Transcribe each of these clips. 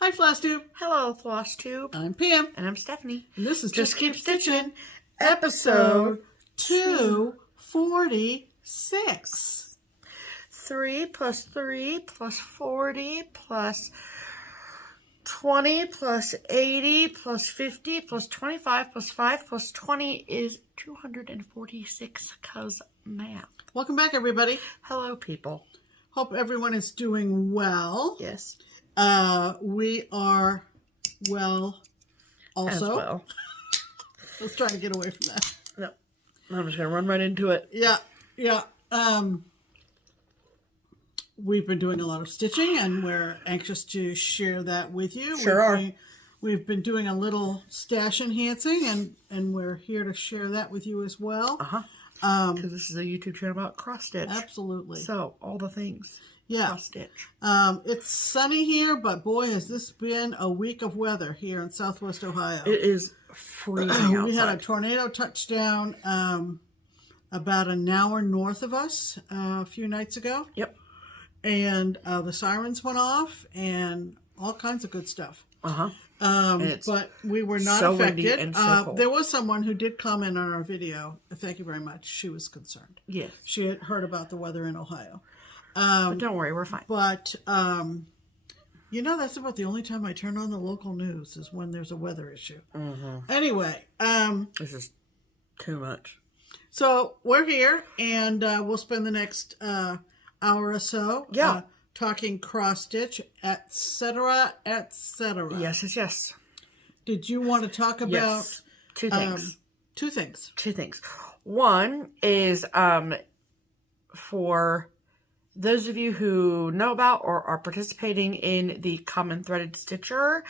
Hi, FlossTube. Hello, FlossTube. I'm Pam. And I'm Stephanie. And this is Just Keep Stitching, episode 246. 3 plus 3 plus 40 plus 20 plus 80 plus 50 plus 25 plus 5 plus 20 is 246 cause math. Welcome back, everybody. Hello, people. Hope everyone is doing well. Yes. We are well also. As well. Let's try to get away from that. No. I'm just going to run right into it. Yeah. We've been doing a lot of stitching, and we're anxious to share that with you. Sure are. We've been doing a little stash enhancing, and we're here to share that with you as well. Because this is a YouTube channel about cross stitch. Absolutely. So, all the things. Yeah. Cross stitch. It's sunny here, but boy, has this been a week of weather here in Southwest Ohio. It is freezing outside. We had a tornado touchdown about an hour north of us a few nights ago. Yep. And the sirens went off and all kinds of good stuff. But we were not so affected. Windy and so cold. There was someone who did comment on our video. Thank you very much. She was concerned. Yes. She had heard about the weather in Ohio. But don't worry, we're fine. But, you know, that's about the only time I turn on the local news is when there's a weather issue. Anyway. This is too much. So we're here, and we'll spend the next hour or so talking cross-stitch, etc., etc. Yes. Did you want to talk about... Two things. Two things. One is for those of you who know about or are participating in the Common Threaded Stitcher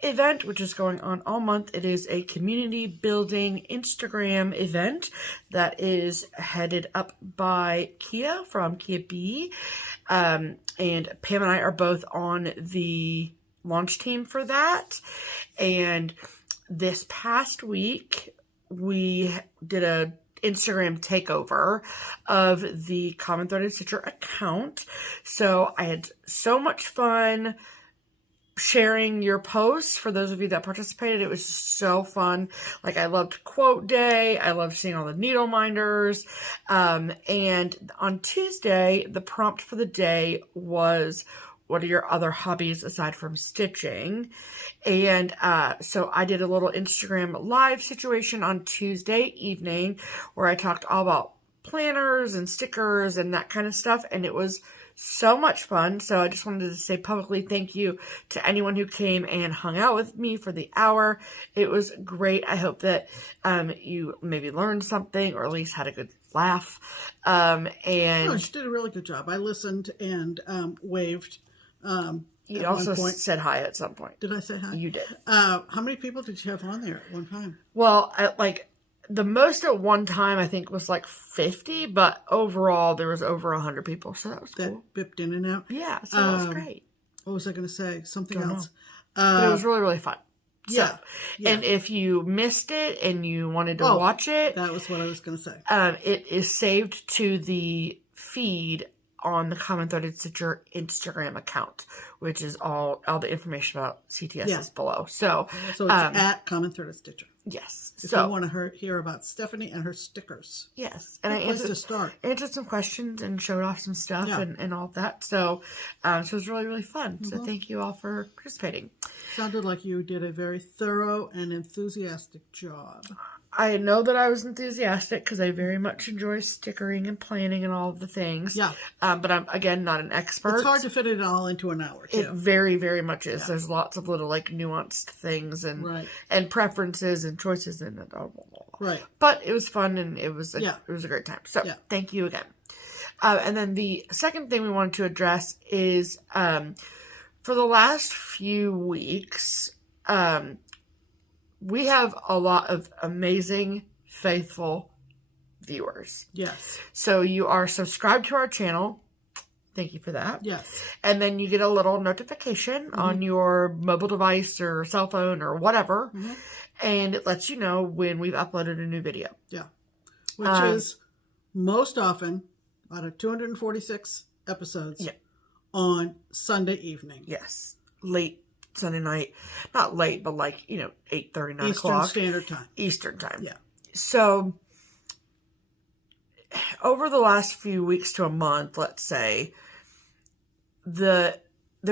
event, which is going on all month. It is a community building Instagram event that is headed up by Kia from Keepsakes. And Pam and I are both on the launch team for that. And this past week, we did a Instagram takeover of the Common Threaded Stitcher account. So I had so much fun sharing your posts for those of you that participated. It was so fun. Like, I loved quote day. I loved seeing all the needle minders. And on Tuesday, the prompt for the day was, what are your other hobbies aside from stitching? And so I did a little Instagram live situation on Tuesday evening where I talked all about planners and stickers and that kind of stuff. And it was so much fun. So I just wanted to say publicly thank you to anyone who came and hung out with me for the hour. It was great. I hope that you maybe learned something or at least had a good laugh. And she did a really good job. I listened and waved. You also said hi at some point. Did I say hi? You did. How many people did you have on there at one time? Well, the most at one time I think was like 50, but overall there was over 100 people, so that was cool. That bipped in and out. Yeah, so that was great. What was I going to say? Something else. But it was really, really fun. Yeah. And if you missed it and you wanted to watch it, that was what I was going to say. It is saved to the feed on the Common Threaded Stitcher Instagram account, which is all the information about CTS is below. So it's at Common Threaded Stitcher. Yes. If you want to hear about Stephanie and her stickers. Yes. And I answered some questions and showed off some stuff and all of that. So, it was really, really fun. So thank you all for participating. Sounded like you did a very thorough and enthusiastic job. I know that I was enthusiastic because I very much enjoy stickering and planning and all of the things. Yeah. But I'm, again, not an expert. It's hard to fit it all into an hour, too. It very, very much is. Yeah. There's lots of little, nuanced things and preferences and choices in it. Right. But it was fun and it was a great time. So thank you again. And then the second thing we wanted to address is for the last few weeks, we have a lot of amazing, faithful viewers. Yes. So you are subscribed to our channel. Thank you for that. Yes. And then you get a little notification on your mobile device or cell phone or whatever. And it lets you know when we've uploaded a new video. Yeah. Which is most often out of 246 episodes on Sunday evening. Yes. Late Sunday night. Not late, but like, 8:30, 9 o'clock. Eastern Standard Time. Eastern Time. Yeah. So, over the last few weeks to a month, let's say, there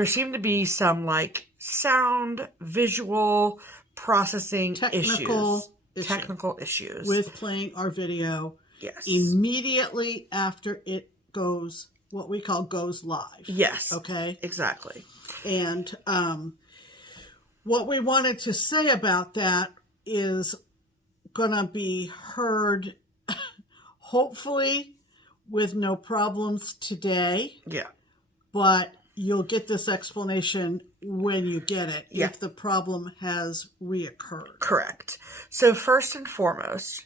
seemed to be some, like, sound, visual, processing Technical issues. With playing our video. Yes. Immediately after it goes, what we call goes live. Yes. Okay? Exactly. And what we wanted to say about that is going to be heard, hopefully, with no problems today. Yeah. But you'll get this explanation when you get it, yeah. if the problem has reoccurred. Correct. So first and foremost,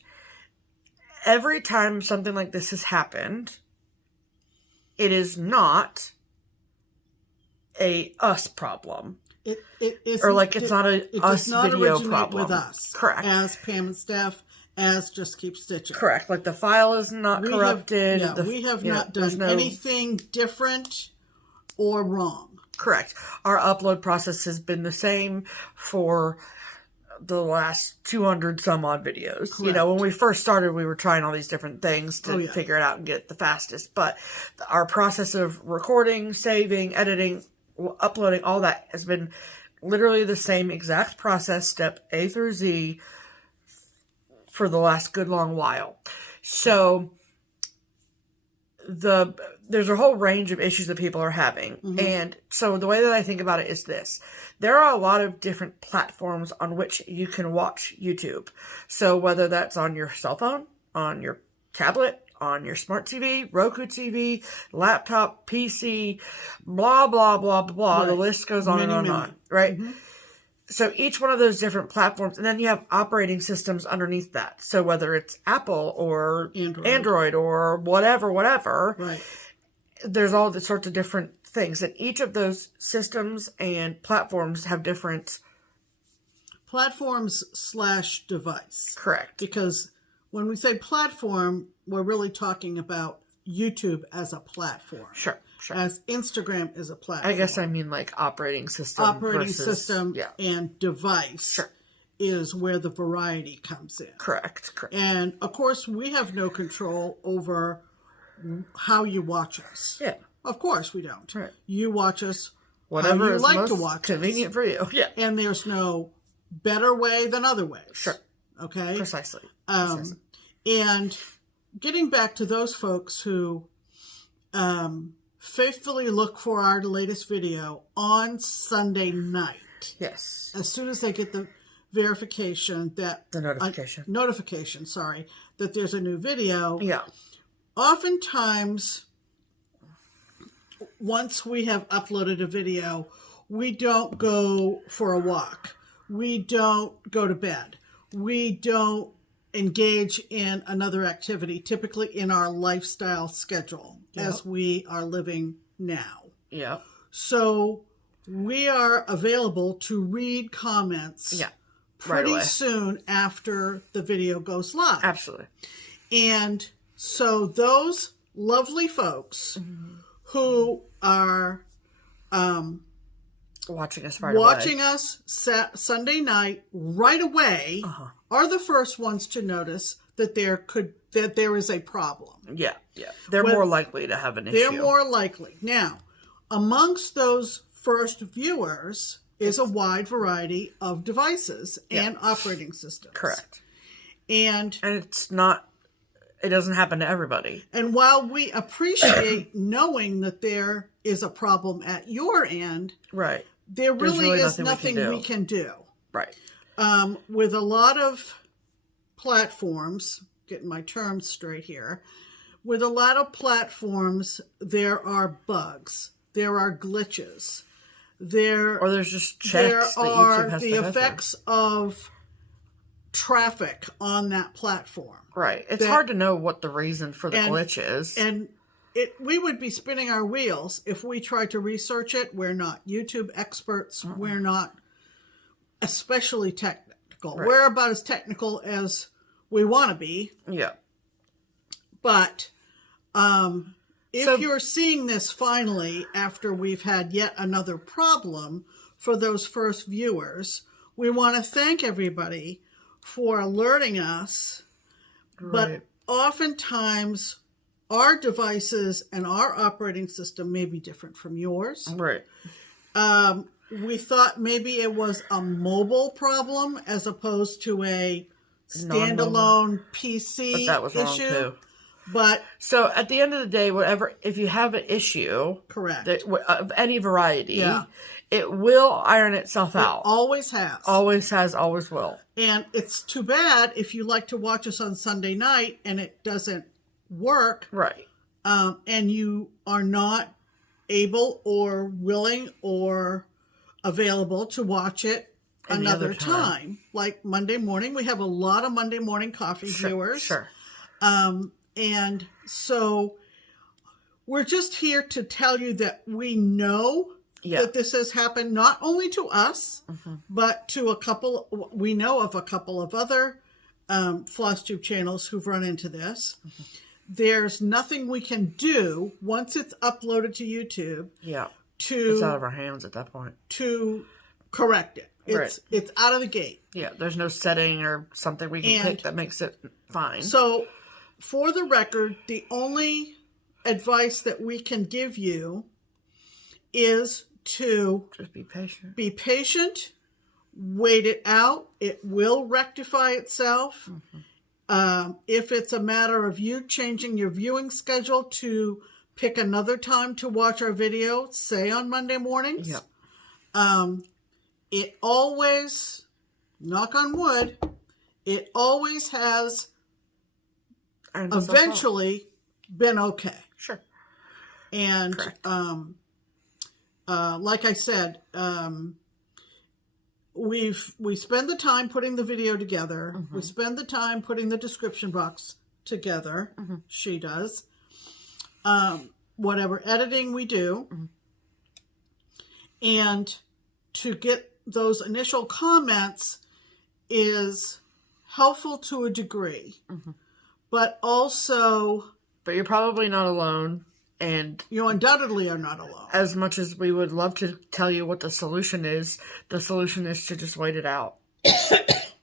every time something like this has happened, it is not a us problem. It's not a us video problem with us. Correct. As Pam and Steph, as Just Keep Stitching. Correct. Like the file is not corrupted. We have not done anything different or wrong. Correct. Our upload process has been the same for the last 200 some odd videos. Correct. When we first started, we were trying all these different things to figure it out and get it the fastest. But our process of recording, saving, editing, uploading, all that has been literally the same exact process, step A through Z, for the last good long while. So there's a whole range of issues that people are having. Mm-hmm. And so the way that I think about it is this. There are a lot of different platforms on which you can watch YouTube. So whether that's on your cell phone, on your tablet, on your smart TV, Roku TV, laptop, PC, blah, blah, blah, blah. Right. The list goes on and on, right? Mm-hmm. So each one of those different platforms, and then you have operating systems underneath that. So whether it's Apple or Android or whatever, right. There's all the sorts of different things. And each of those systems and platforms have different platforms / device. Correct. Because when we say platform, we're really talking about YouTube as a platform. Sure. As Instagram is a platform. I guess I mean like operating system. And device is where the variety comes in. Correct. And of course, we have no control over how you watch us. Yeah. Of course we don't. Right. You watch us whatever how you is like most to watch convenient us. for you. Yeah. And there's no better way than other ways. Sure. Okay? Precisely. And getting back to those folks who faithfully look for our latest video on Sunday night. Yes. As soon as they get the verification that... The notification. Notification, that there's a new video. Yeah. Oftentimes, once we have uploaded a video, we don't go for a walk. We don't go to bed. We don't engage in another activity, typically in our lifestyle schedule, as we are living now. Yeah. So we are available to read comments pretty soon after the video goes live. Absolutely. And so those lovely folks who are watching us Sunday night right away are the first ones to notice that there is a problem. Yeah. They're more likely to have an issue. They're more likely. Now, amongst those first viewers is a wide variety of devices and operating systems. Correct. And it doesn't happen to everybody. And while we appreciate knowing that there is a problem at your end, right, there really is nothing we can do. Right. With a lot of platforms, getting my terms straight here, with a lot of platforms, there are bugs. There are glitches. There's just checks that YouTube has to the effects of traffic on that platform. Right. It's hard to know what the reason for the glitch is. And we would be spinning our wheels if we tried to research it. We're not YouTube experts. We're not especially technical. Right. We're about as technical as we want to be. Yeah. But if you're seeing this finally after we've had yet another problem for those first viewers. We want to thank everybody for alerting us, but oftentimes our devices and our operating system may be different from yours. Right. We thought maybe it was a mobile problem as opposed to a standalone PC but that was wrong issue. too. But so at the end of the day, whatever, if you have an issue, correct, of any variety, it will iron itself out. Always has. Always has, always will. And it's too bad if you like to watch us on Sunday night and it doesn't work. Right. And you are not able or willing or available to watch it another time. Like Monday morning. We have a lot of Monday morning coffee viewers. Sure. And so we're just here to tell you that we know that this has happened not only to us, but to we know of a couple of other FlossTube channels who've run into this. There's nothing we can do once it's uploaded to YouTube. It's out of our hands at that point. To correct it. It's out of the gate. Yeah, there's no setting or something we can pick that makes it fine. So, for the record, the only advice that we can give you is to just be patient. Be patient. Wait it out. It will rectify itself. If it's a matter of you changing your viewing schedule to pick another time to watch our video, say on Monday mornings. It always, knock on wood, it always has eventually been okay. Sure. And like I said, we spend the time putting the video together. We spend the time putting the description box together. She does. Whatever editing we do. And to get those initial comments is helpful to a degree. But also... But you're probably not alone. And you undoubtedly are not alone. As much as we would love to tell you what the solution is to just wait it out.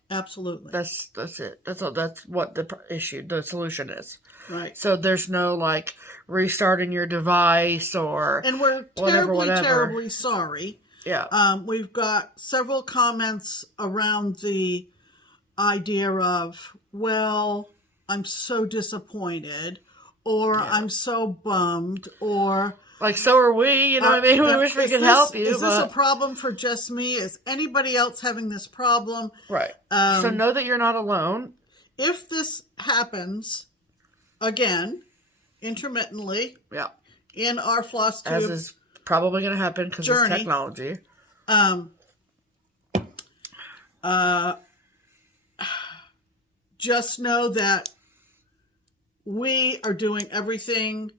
Absolutely. That's it. That's all. That's what the solution is. Right. So there's no like restarting your device or and we're terribly sorry. Yeah. We've got several comments around the idea of, well, I'm so disappointed, or I'm so bummed, or... Like, so are we, you know what I mean? We wish we could help you, Is this a problem for just me? Is anybody else having this problem? Right. So know that you're not alone. If this happens, again, intermittently, in our FlossTube... As is probably going to happen because it's technology. Just know that we are doing everything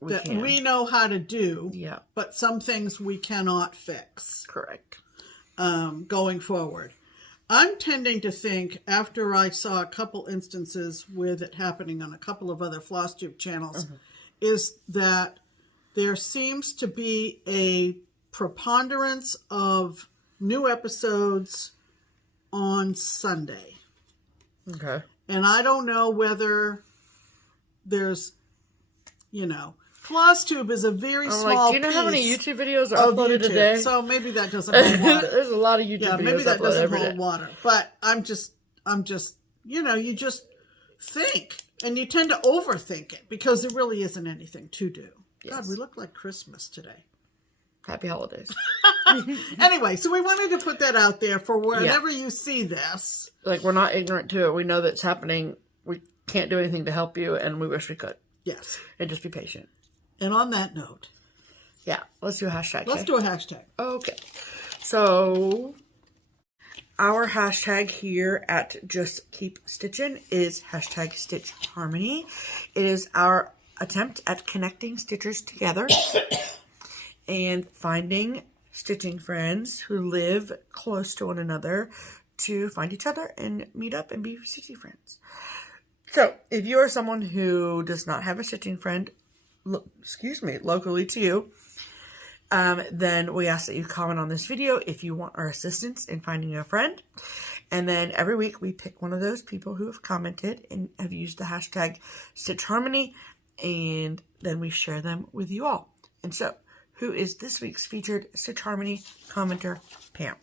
we know how to do. Yeah. But some things we cannot fix. Correct. Going forward. I'm tending to think, after I saw a couple instances with it happening on a couple of other FlossTube channels, is that there seems to be a preponderance of new episodes on Sunday. Okay. And I don't know whether there's, FlossTube is a very small piece. Do you know how many YouTube videos are uploaded a day? So maybe that doesn't hold water. There's a lot of YouTube videos maybe that doesn't hold day. water. But I'm just, you just think. And you tend to overthink it because there really isn't anything to do. Yes. God, we look like Christmas today. Happy holidays. Anyway, so we wanted to put that out there for whenever you see this. Like, we're not ignorant to it. We know that it's happening. We can't do anything to help you, and we wish we could. Yes. And just be patient. And on that note. Yeah, let's do a hashtag. Let's do a hashtag. Okay. So, our hashtag here at JustKeepStitchin is hashtag Stitch Harmony. It is our attempt at connecting stitchers together and finding stitching friends who live close to one another to find each other and meet up and be stitching friends. So, if you are someone who does not have a stitching friend, locally to you, then we ask that you comment on this video if you want our assistance in finding a friend. And then every week we pick one of those people who have commented and have used the hashtag Stitch Harmony, and then we share them with you all. And so, who is this week's featured Stitch Harmony commenter, Pam?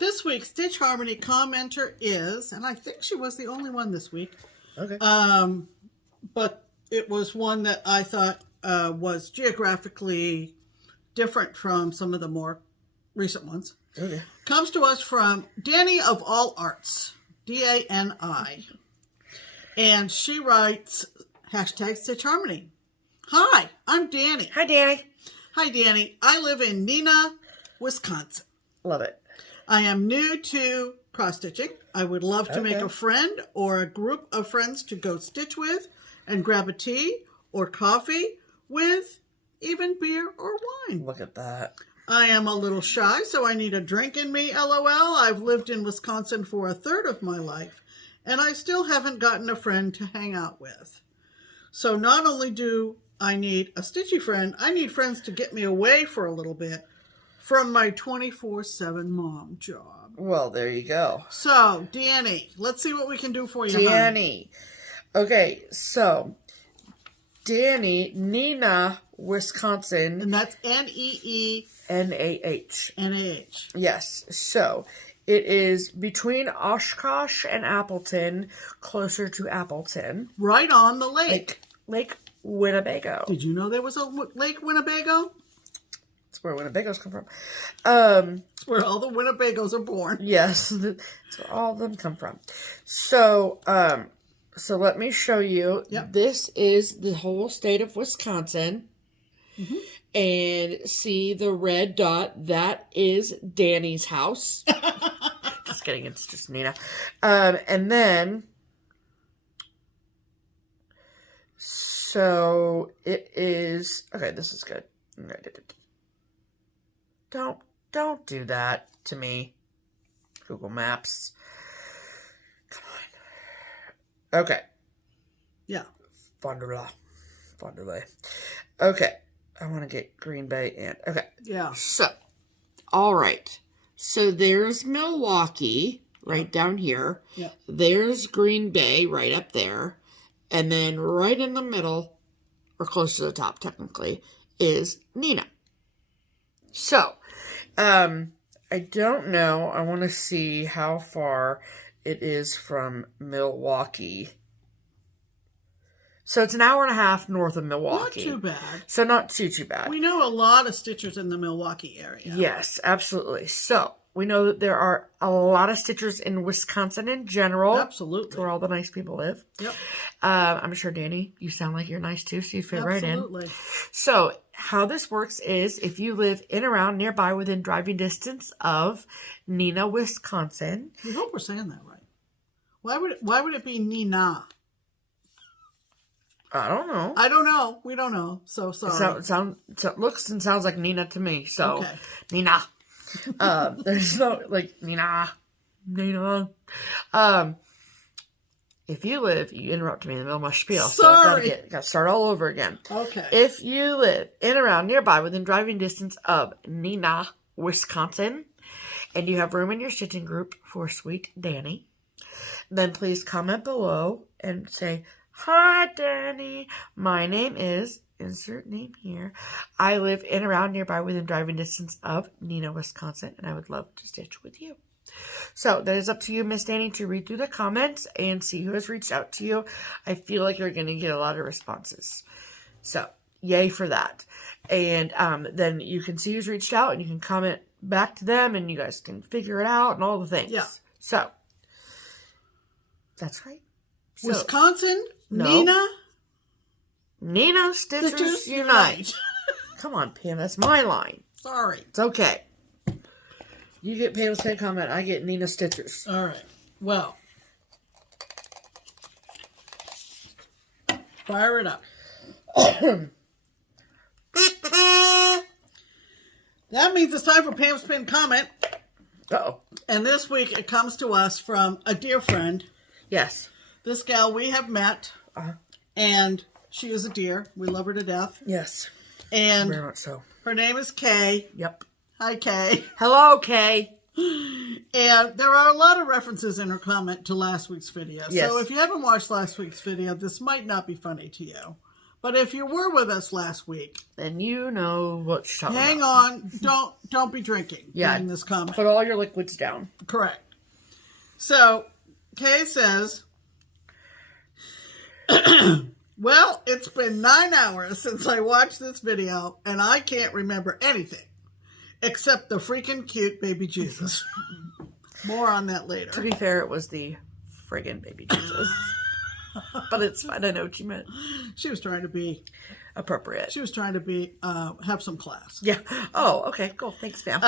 This week's Stitch Harmony commenter is, and I think she was the only one this week. Okay. But it was one that I thought was geographically different from some of the more recent ones. Okay. Comes to us from Danny of All Arts, D-A-N-I. And she writes, hashtag Stitch Harmony. Hi, I'm Danny. Hi, Danny. Hi, Danny. I live in Neenah, Wisconsin. Love it. I am new to cross-stitching. I would love to make a friend or a group of friends to go stitch with and grab a tea or coffee with, even beer or wine. Look at that. I am a little shy, so I need a drink in me, LOL. I've lived in Wisconsin for a third of my life, and I still haven't gotten a friend to hang out with. So not only do I need a stitchy friend, I need friends to get me away for a little bit from my 24/7 mom job. Well, there you go. So, Danny, let's see what we can do for you, Danny. Okay, so Danny, Neenah, Wisconsin. And that's N-E-E... N-A-H. N-A-H. Yes. So it is between Oshkosh and Appleton, closer to Appleton. Right on the lake. Lake Winnebago. Did you know there was a Lake Winnebago? That's where Winnebagos come from. It's where all the Winnebagos are born. Yes. That's where all of them come from. So, so let me show you. Yep. This is the whole state of Wisconsin. Mm-hmm. And see the red dot? That is Danny's house. Just kidding. It's just Neenah. And then, so it is, okay, this is good. Don't do that to me, Google Maps. Come on. Okay. Yeah. Fondula. Okay. I want to get Green Bay and... Okay. Yeah. So, all right. So, there's Milwaukee right down here. Yeah. There's Green Bay right up there. And then right in the middle, or close to the top technically, is Neenah. So, I don't know. I want to see how far it is from Milwaukee. So it's an hour and a half north of Milwaukee. Not too bad. So not too bad. We know a lot of stitchers in the Milwaukee area. Yes, absolutely. So we know that there are a lot of stitchers in Wisconsin in general. Absolutely. That's where all the nice people live. Yep. I'm sure, Danny, you sound like you're nice too, so you fit right in. Absolutely. So how this works is if you live in, around, nearby, within driving distance of Neenah, Wisconsin. We hope we're saying that right. Why would it be Neenah? I don't know. I don't know. We don't know. So sorry. So it looks and sounds like Neenah to me. So Okay. Neenah. There's no like Neenah. If you live, you interrupted me in the middle of my spiel. Sorry. So I gotta start all over again. Okay. If you live in, around, nearby, within driving distance of Neenah, Wisconsin, and you have room in your stitching group for Sweet Danny, then please comment below and say, "Hi, Danny. My name is," insert name here. "I live in, around, nearby, within driving distance of Neenah, Wisconsin, and I would love to stitch with you." So that is up to you, Miss Danny, to read through the comments and see who has reached out to you. I feel like you're going to get a lot of responses. So yay for that. And then you can see who's reached out and you can comment back to them and you guys can figure it out and all the things. Yeah. So that's right. So, Wisconsin, no. Neenah Stitchers Unite. Come on, Pam. That's my line. Sorry. It's okay. You get Pam's pin comment. I get Neenah Stitchers. All right. Well, fire it up. That means it's time for Pam's pin comment. Uh-oh. And this week it comes to us from a dear friend. Yes. This gal we have met. And she is a dear. We love her to death. Yes. And Very much so. her name is Kay. Yep. Hi, Kay. Hello, Kay. And there are a lot of references in her comment to last week's video. Yes. So if you haven't watched last week's video, this might not be funny to you. But if you were with us last week, then you know what she's talking hang about. on. Don't be drinking during this comment. Put all your liquids down. Correct. So, Kay says, well, it's been 9 hours since I watched this video, and I can't remember anything except the freaking cute baby Jesus. More on that later. To be fair, it was the friggin' baby Jesus. But it's fine. I know what you meant. She was trying to be appropriate. She was trying to be have some class. Yeah. Oh, okay. Cool. Thanks, ma'am.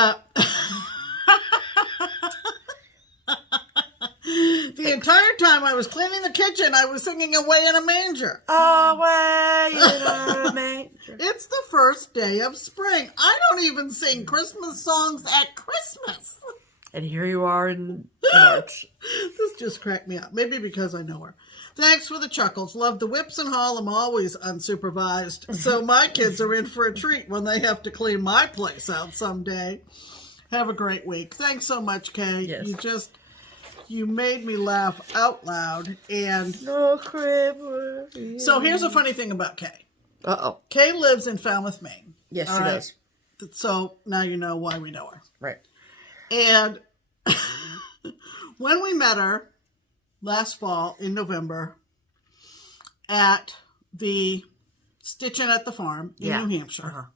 The entire time I was cleaning the kitchen, I was singing Away in a Manger. Away in a manger. It's the first day of spring. I don't even sing Christmas songs at Christmas. And here you are in March. This just cracked me up. Maybe because I know her. Thanks for the chuckles. Love the whips and haul. I'm always unsupervised. So my kids are in for a treat when they have to clean my place out someday. Have a great week. Thanks so much, Kay. Yes. You made me laugh out loud. And no crib. So here's a funny thing about Kay. Uh-oh. Kay lives in Falmouth, Maine. Yes, she does. So now you know why we know her. Right. And when we met her last fall in November at the Stitchin' at the Farm in New Hampshire.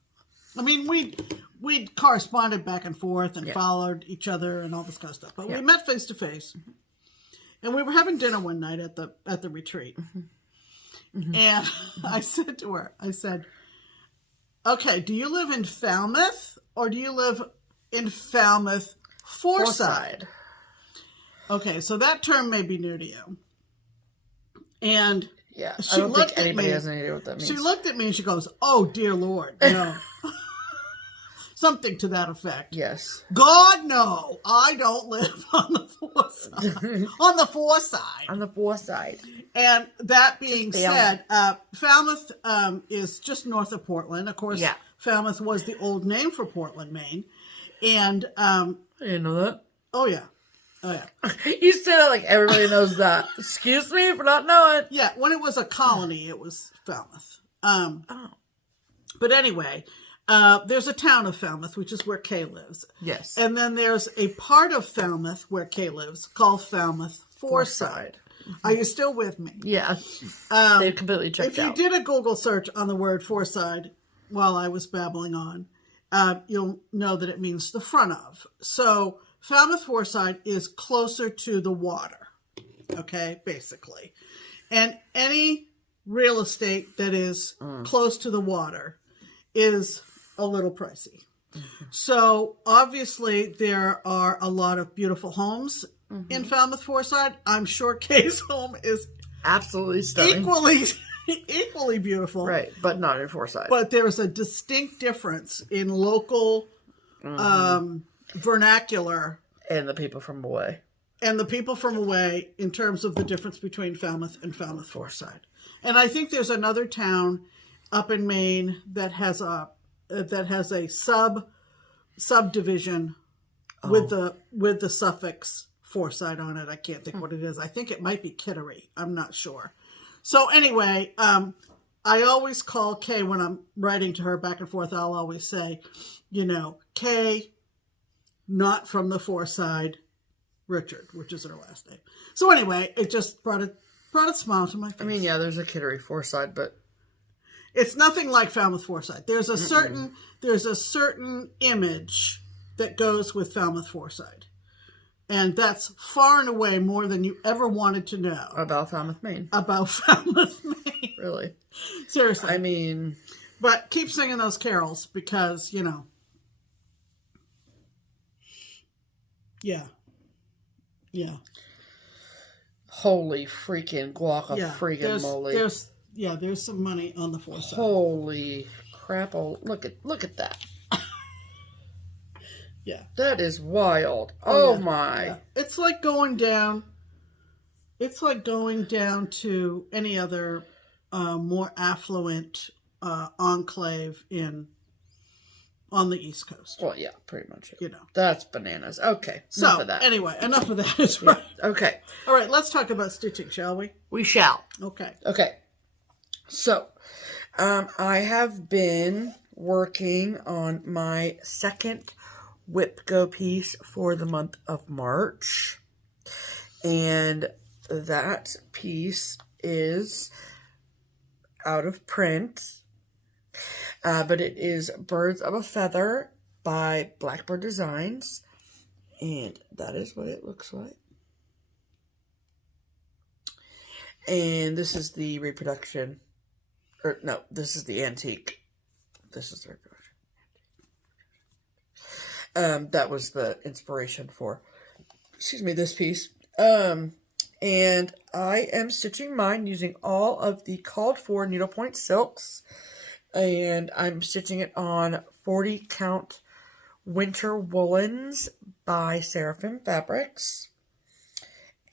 I mean, we'd corresponded back and forth and followed each other and all this kind of stuff. But we met face to face, and we were having dinner one night at the retreat. And I said to her, I said, "Okay, do you live in Falmouth or do you live in Falmouth Foreside?" Okay, so that term may be new to you. And I don't think anybody has any idea what that means. She looked at me and she goes, "Oh, dear Lord, no." Something to that effect. Yes. God, no, I don't live on the foreside. On the foreside. On the foreside. And that being said, Falmouth is just north of Portland. Of course, Falmouth was the old name for Portland, Maine. And I didn't know that. Oh, yeah. Oh, yeah. You say that like everybody knows that. Excuse me for not knowing. Yeah, when it was a colony, it was Falmouth. But anyway, there's a town of Falmouth, which is where Kay lives. Yes. And then there's a part of Falmouth where Kay lives called Falmouth Foreside. Are you still with me? Yeah. They've completely checked out. If you did a Google search on the word Foreside while I was babbling on, you'll know that it means the front of. So Falmouth Foreside is closer to the water, okay, basically. And any real estate that is close to the water is a little pricey. So obviously there are a lot of beautiful homes in Falmouth Foreside. I'm sure Kay's home is absolutely stunning. Equally beautiful. Right, but not in Foreside. But there's a distinct difference in local vernacular. And the people from away. And the people from away in terms of the difference between Falmouth and Falmouth Foreside. And I think there's another town up in Maine that has a subdivision with the suffix Foreside on it. I can't think what it is. I think it might be Kittery. I'm not sure. So anyway, I always call Kay when I'm writing to her back and forth. I'll always say, Kay, not from the Foreside, Richard, which is her last name. So anyway, it just brought a smile to my face. I mean, yeah, there's a Kittery Foreside, but it's nothing like Falmouth Foreside. There's a certain image that goes with Falmouth Foreside. And that's far and away more than you ever wanted to know. About Falmouth, Maine. About Falmouth, Maine. Really? Seriously. I mean... But keep singing those carols because, Yeah. Yeah. Holy freaking freaking moly. There's some money on the Foreside. Holy crap. Look at that. Yeah. That is wild. Oh my. Yeah. It's like going down to any other more affluent enclave on the East Coast. Well, yeah, pretty much. You know. That's bananas. Okay, So, enough of that. Anyway, enough of that. Is right. Okay. All right, let's talk about stitching, shall we? We shall. Okay. Okay. So, I have been working on my second Whip Go piece for the month of March. And that piece is out of print. But it is Birds of a Feather by Blackbird Designs. And that is what it looks like. And this is the reproduction. Or, no, this is the antique. This is the reproduction. That was the inspiration for, this piece. And I am stitching mine using all of the called for needlepoint silks. And I'm stitching it on 40 count winter woolens by Seraphim Fabrics.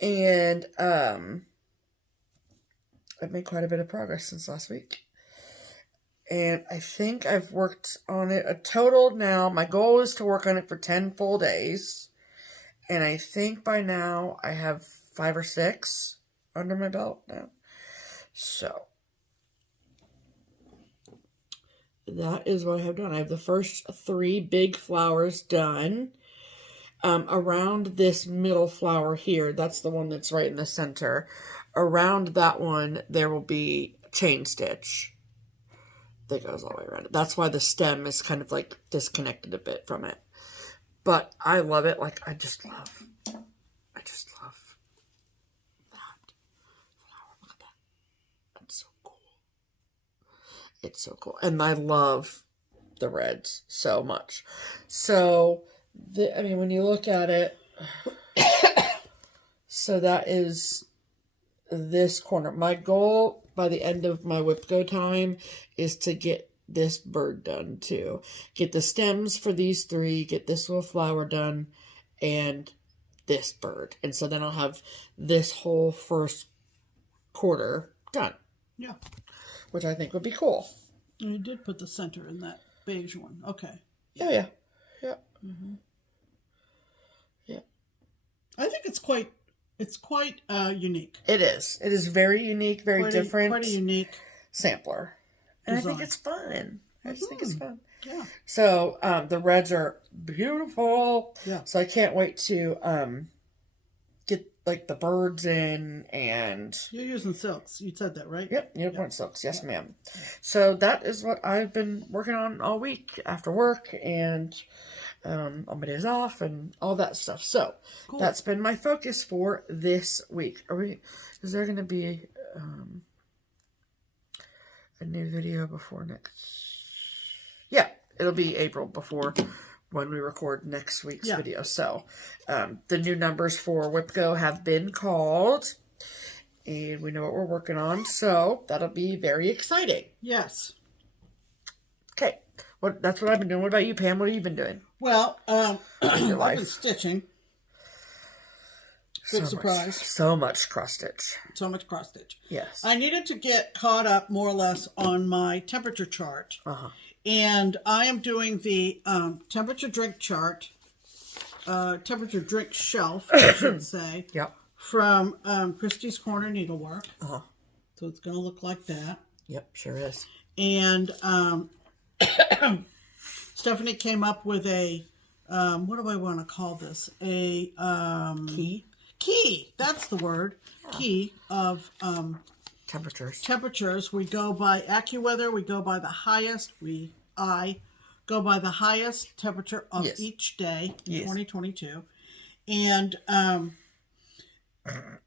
And I've made quite a bit of progress since last week. And I think I've worked on it a total now. My goal is to work on it for 10 full days. And I think by now I have 5 or 6 under my belt now. So that is what I have done. I have the first 3 big flowers done. Around this middle flower here, that's the one that's right in the center. Around that one, there will be chain stitch that goes all the way around it. That's why the stem is kind of like disconnected a bit from it. But I love it. Like, I just love that flower. Look at that. That's so cool. It's so cool. And I love the reds so much. So, when you look at it, so that is this corner. My goal by the end of my Whip Go time is to get this bird done too. Get the stems for these 3, get this little flower done, and this bird. And so then I'll have this whole first quarter done. Yeah. Which I think would be cool. And you did put the center in that beige one. Okay. Yeah, yeah. Yeah. Mm-hmm. Yeah. I think it's quite unique. It is. It is very unique, very different. Quite a unique sampler. And design. I think it's fun. I just think it's fun. Yeah. So, the reds are beautiful. Yeah. So I can't wait to get like the birds in and You're using silks. You said that, right? Yep, unicorn silks. Yes, ma'am. So that is what I've been working on all week after work and on my days off and all that stuff. So Cool. That's been my focus for this week. Is there going to be a new video before next? Yeah, it'll be April before when we record next week's video. So the new numbers for Whip Go have been called. And we know what we're working on. So that'll be very exciting. Yes. Okay. That's what I've been doing. What about you, Pam? What have you been doing? Well, Your I've life. been stitching. Big surprise. So much cross stitch. So much cross stitch. Yes. I needed to get caught up more or less on my temperature chart. Uh-huh. And I am doing the temperature drink chart, temperature drink shelf, I should say. Yep. From Christie's Corner Needlework. Uh-huh. So it's going to look like that. Yep, sure is. And Stephanie came up with a, what do I want to call this? A Key? Key. That's the word. Yeah. Key of temperatures. We go by AccuWeather. We go by the highest. I go by the highest temperature of each day, 2022. And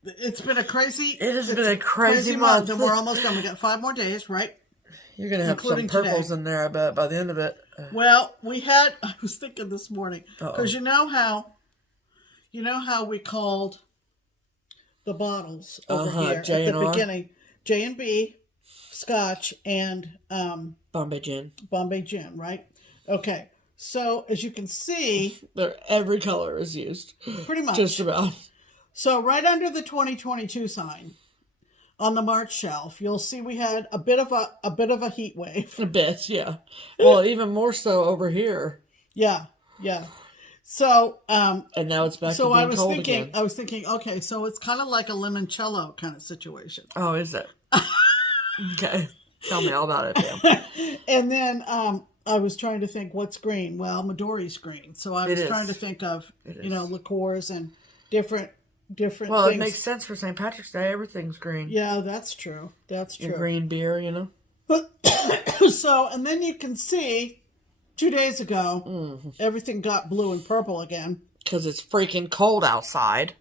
it's been a crazy... It has been a crazy month. And we're almost done. We got 5 more days, right? You're going to have some purples today in there, I bet, by the end of it. Well, I was thinking this morning, because you know how we called the bottles over here at the beginning, J&B, Scotch, and Bombay Gin. Bombay Gin, right? Okay. So, as you can see... every color is used. Pretty much. Just about. So, right under the 2022 sign, on the March shelf, you'll see we had a bit of a heat wave. A bit, yeah. Well, even more so over here. Yeah, yeah. So, and now it's back to being cold again. I was thinking, okay, so it's kind of like a limoncello kind of situation. Oh, is it? Okay. Tell me all about it, Pam. And then I was trying to think, what's green? Well, Midori's green. So I was trying to think of, liqueurs and different well, things. It makes sense for St. Patrick's Day. Everything's green. Yeah, that's true. That's true. And green beer, you know. So, and then you can see 2 days ago, everything got blue and purple again. Because it's freaking cold outside.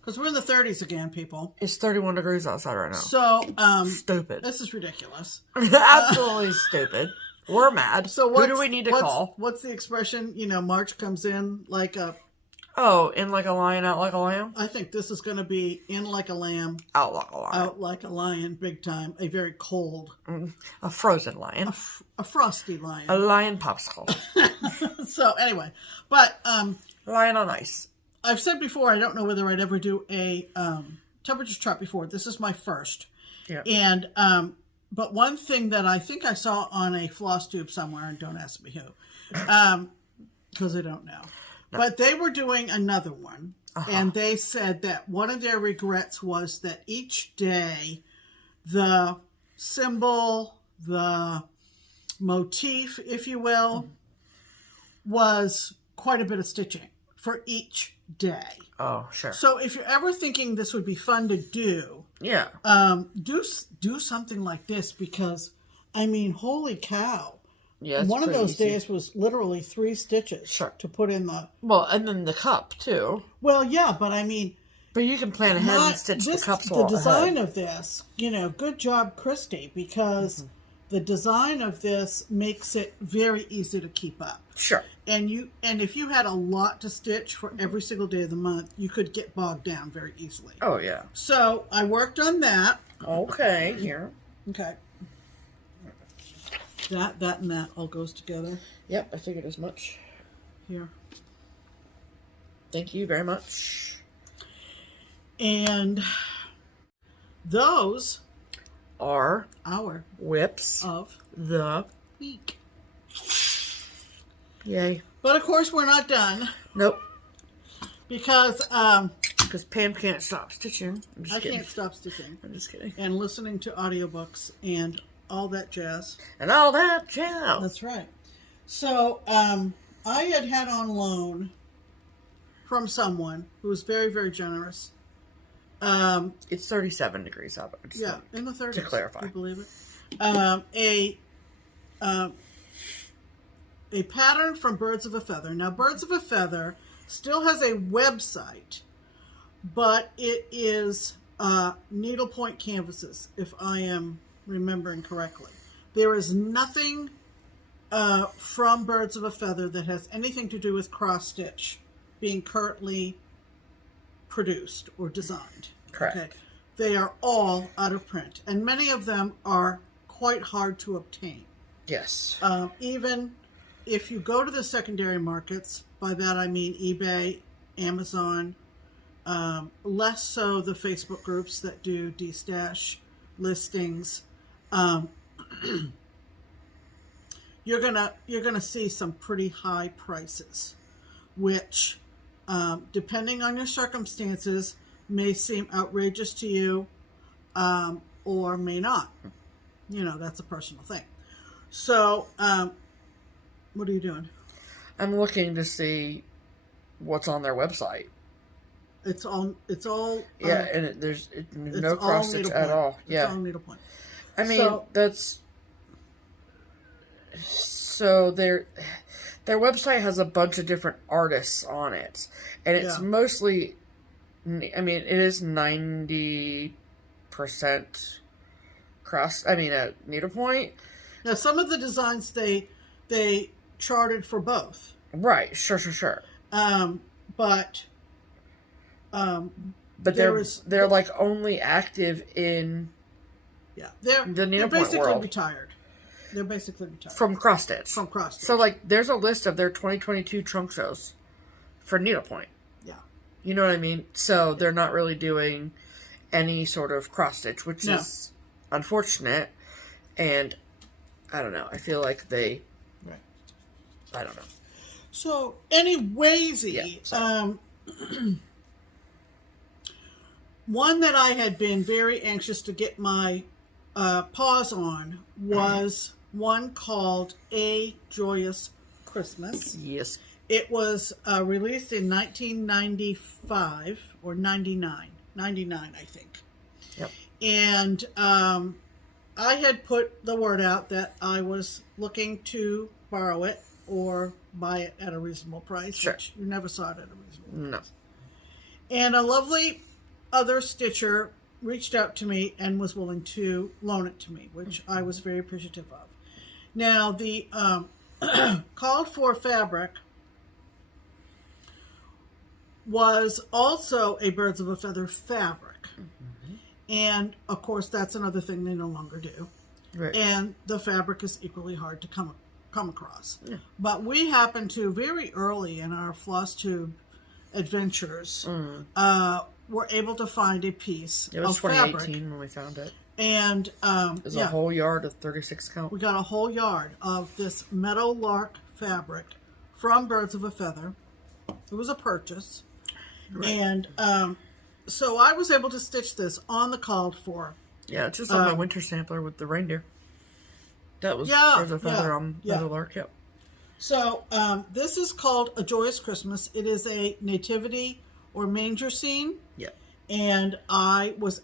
Because we're in the 30s again, people. It's 31 degrees outside right now. So, stupid. This is ridiculous. Absolutely stupid. We're mad. So who do we need to call? What's the expression? March comes in like a... Oh, in like a lion, out like a lamb? I think this is going to be in like a lamb. Out like a lion. Out like a lion, big time. A very cold. A frozen lion. A frosty lion. A lion popsicle. So, anyway. But... lion on ice. I've said before, I don't know whether I'd ever do a temperature chart before. This is my first. Yeah. And... but one thing that I think I saw on a FlossTube somewhere, and don't ask me who, because I don't know. No. But they were doing another one, and they said that one of their regrets was that each day the symbol, the motif, if you will, was quite a bit of stitching for each day. Oh, sure. So if you're ever thinking this would be fun to do... Yeah. Do something like this because, I mean, holy cow. Yeah, one of those days was literally 3 stitches to put in the... Well, and then the cup, too. Well, yeah, but I mean... But you can plan ahead and stitch the cups all the design of this, good job, Christy, because the design of this makes it very easy to keep up. Sure. And if you had a lot to stitch for every single day of the month, you could get bogged down very easily. Oh, yeah. So I worked on that. Okay, here. Okay. That and that all goes together. Yep, I figured as much. Here. Thank you very much. And those are our whips of the week. Yay. But of course we're not done. Nope. Because Pam can't stop stitching. I can't stop stitching. I'm just kidding. And listening to audiobooks and all that jazz. And all that jazz. That's right. So I had on loan from someone who was very, very generous. It's 37 degrees out. Yeah, in the 30s. To clarify. Do you believe it? A pattern from Birds of a Feather. Now, Birds of a Feather still has a website, but it is needlepoint canvases, if I am remembering correctly. There is nothing from Birds of a Feather that has anything to do with cross-stitch being currently produced or designed. Correct. Okay. They are all out of print, and many of them are quite hard to obtain. Yes. Even if you go to the secondary markets, by that I mean eBay, Amazon, less so the Facebook groups that do Destash listings, you're gonna see some pretty high prices, which, depending on your circumstances, may seem outrageous to you, or may not. That's a personal thing. So, what are you doing? I'm looking to see what's on their website. It's all. Yeah, and there's no cross stitch at all. Yeah, it's all needlepoint. I mean, that's so their website has a bunch of different artists on it, and it's mostly. I mean, it is 90% needlepoint. Now, some of the designs they charted for both. Right. Sure. But they're like only active in they're basically world. retired. They're basically retired from cross stitch. So like, there's a list of their 2022 trunk shows for needlepoint. Yeah. You know what I mean? So they're not really doing any sort of cross stitch, which is unfortunate. And I don't know. I feel like they, I don't know. So, anywaysy, one that I had been very anxious to get my paws on was one called A Joyous Christmas. Yes. It was released in 1995 or 99, I think. Yep. And I had put the word out that I was looking to borrow it or buy it at a reasonable price, which you never saw it at a reasonable price. And a lovely other stitcher reached out to me and was willing to loan it to me, which I was very appreciative of. Now, the called for fabric was also a birds of a feather fabric. And, of course, that's another thing they no longer do. Right. And the fabric is equally hard to come across. But we happened to, very early in our FlossTube adventures, were able to find a piece of fabric. It was 2018 when we found it. And it was a whole yard of 36 count. We got a whole yard of this meadowlark fabric from Birds of a Feather. It was a purchase. Right. And so I was able to stitch this on the called for. Yeah, it's just like my winter sampler with the reindeer. That was Birds of a Feather on meadowlark. Yep. So this is called A Joyous Christmas. It is a nativity or manger scene. Yep. And I was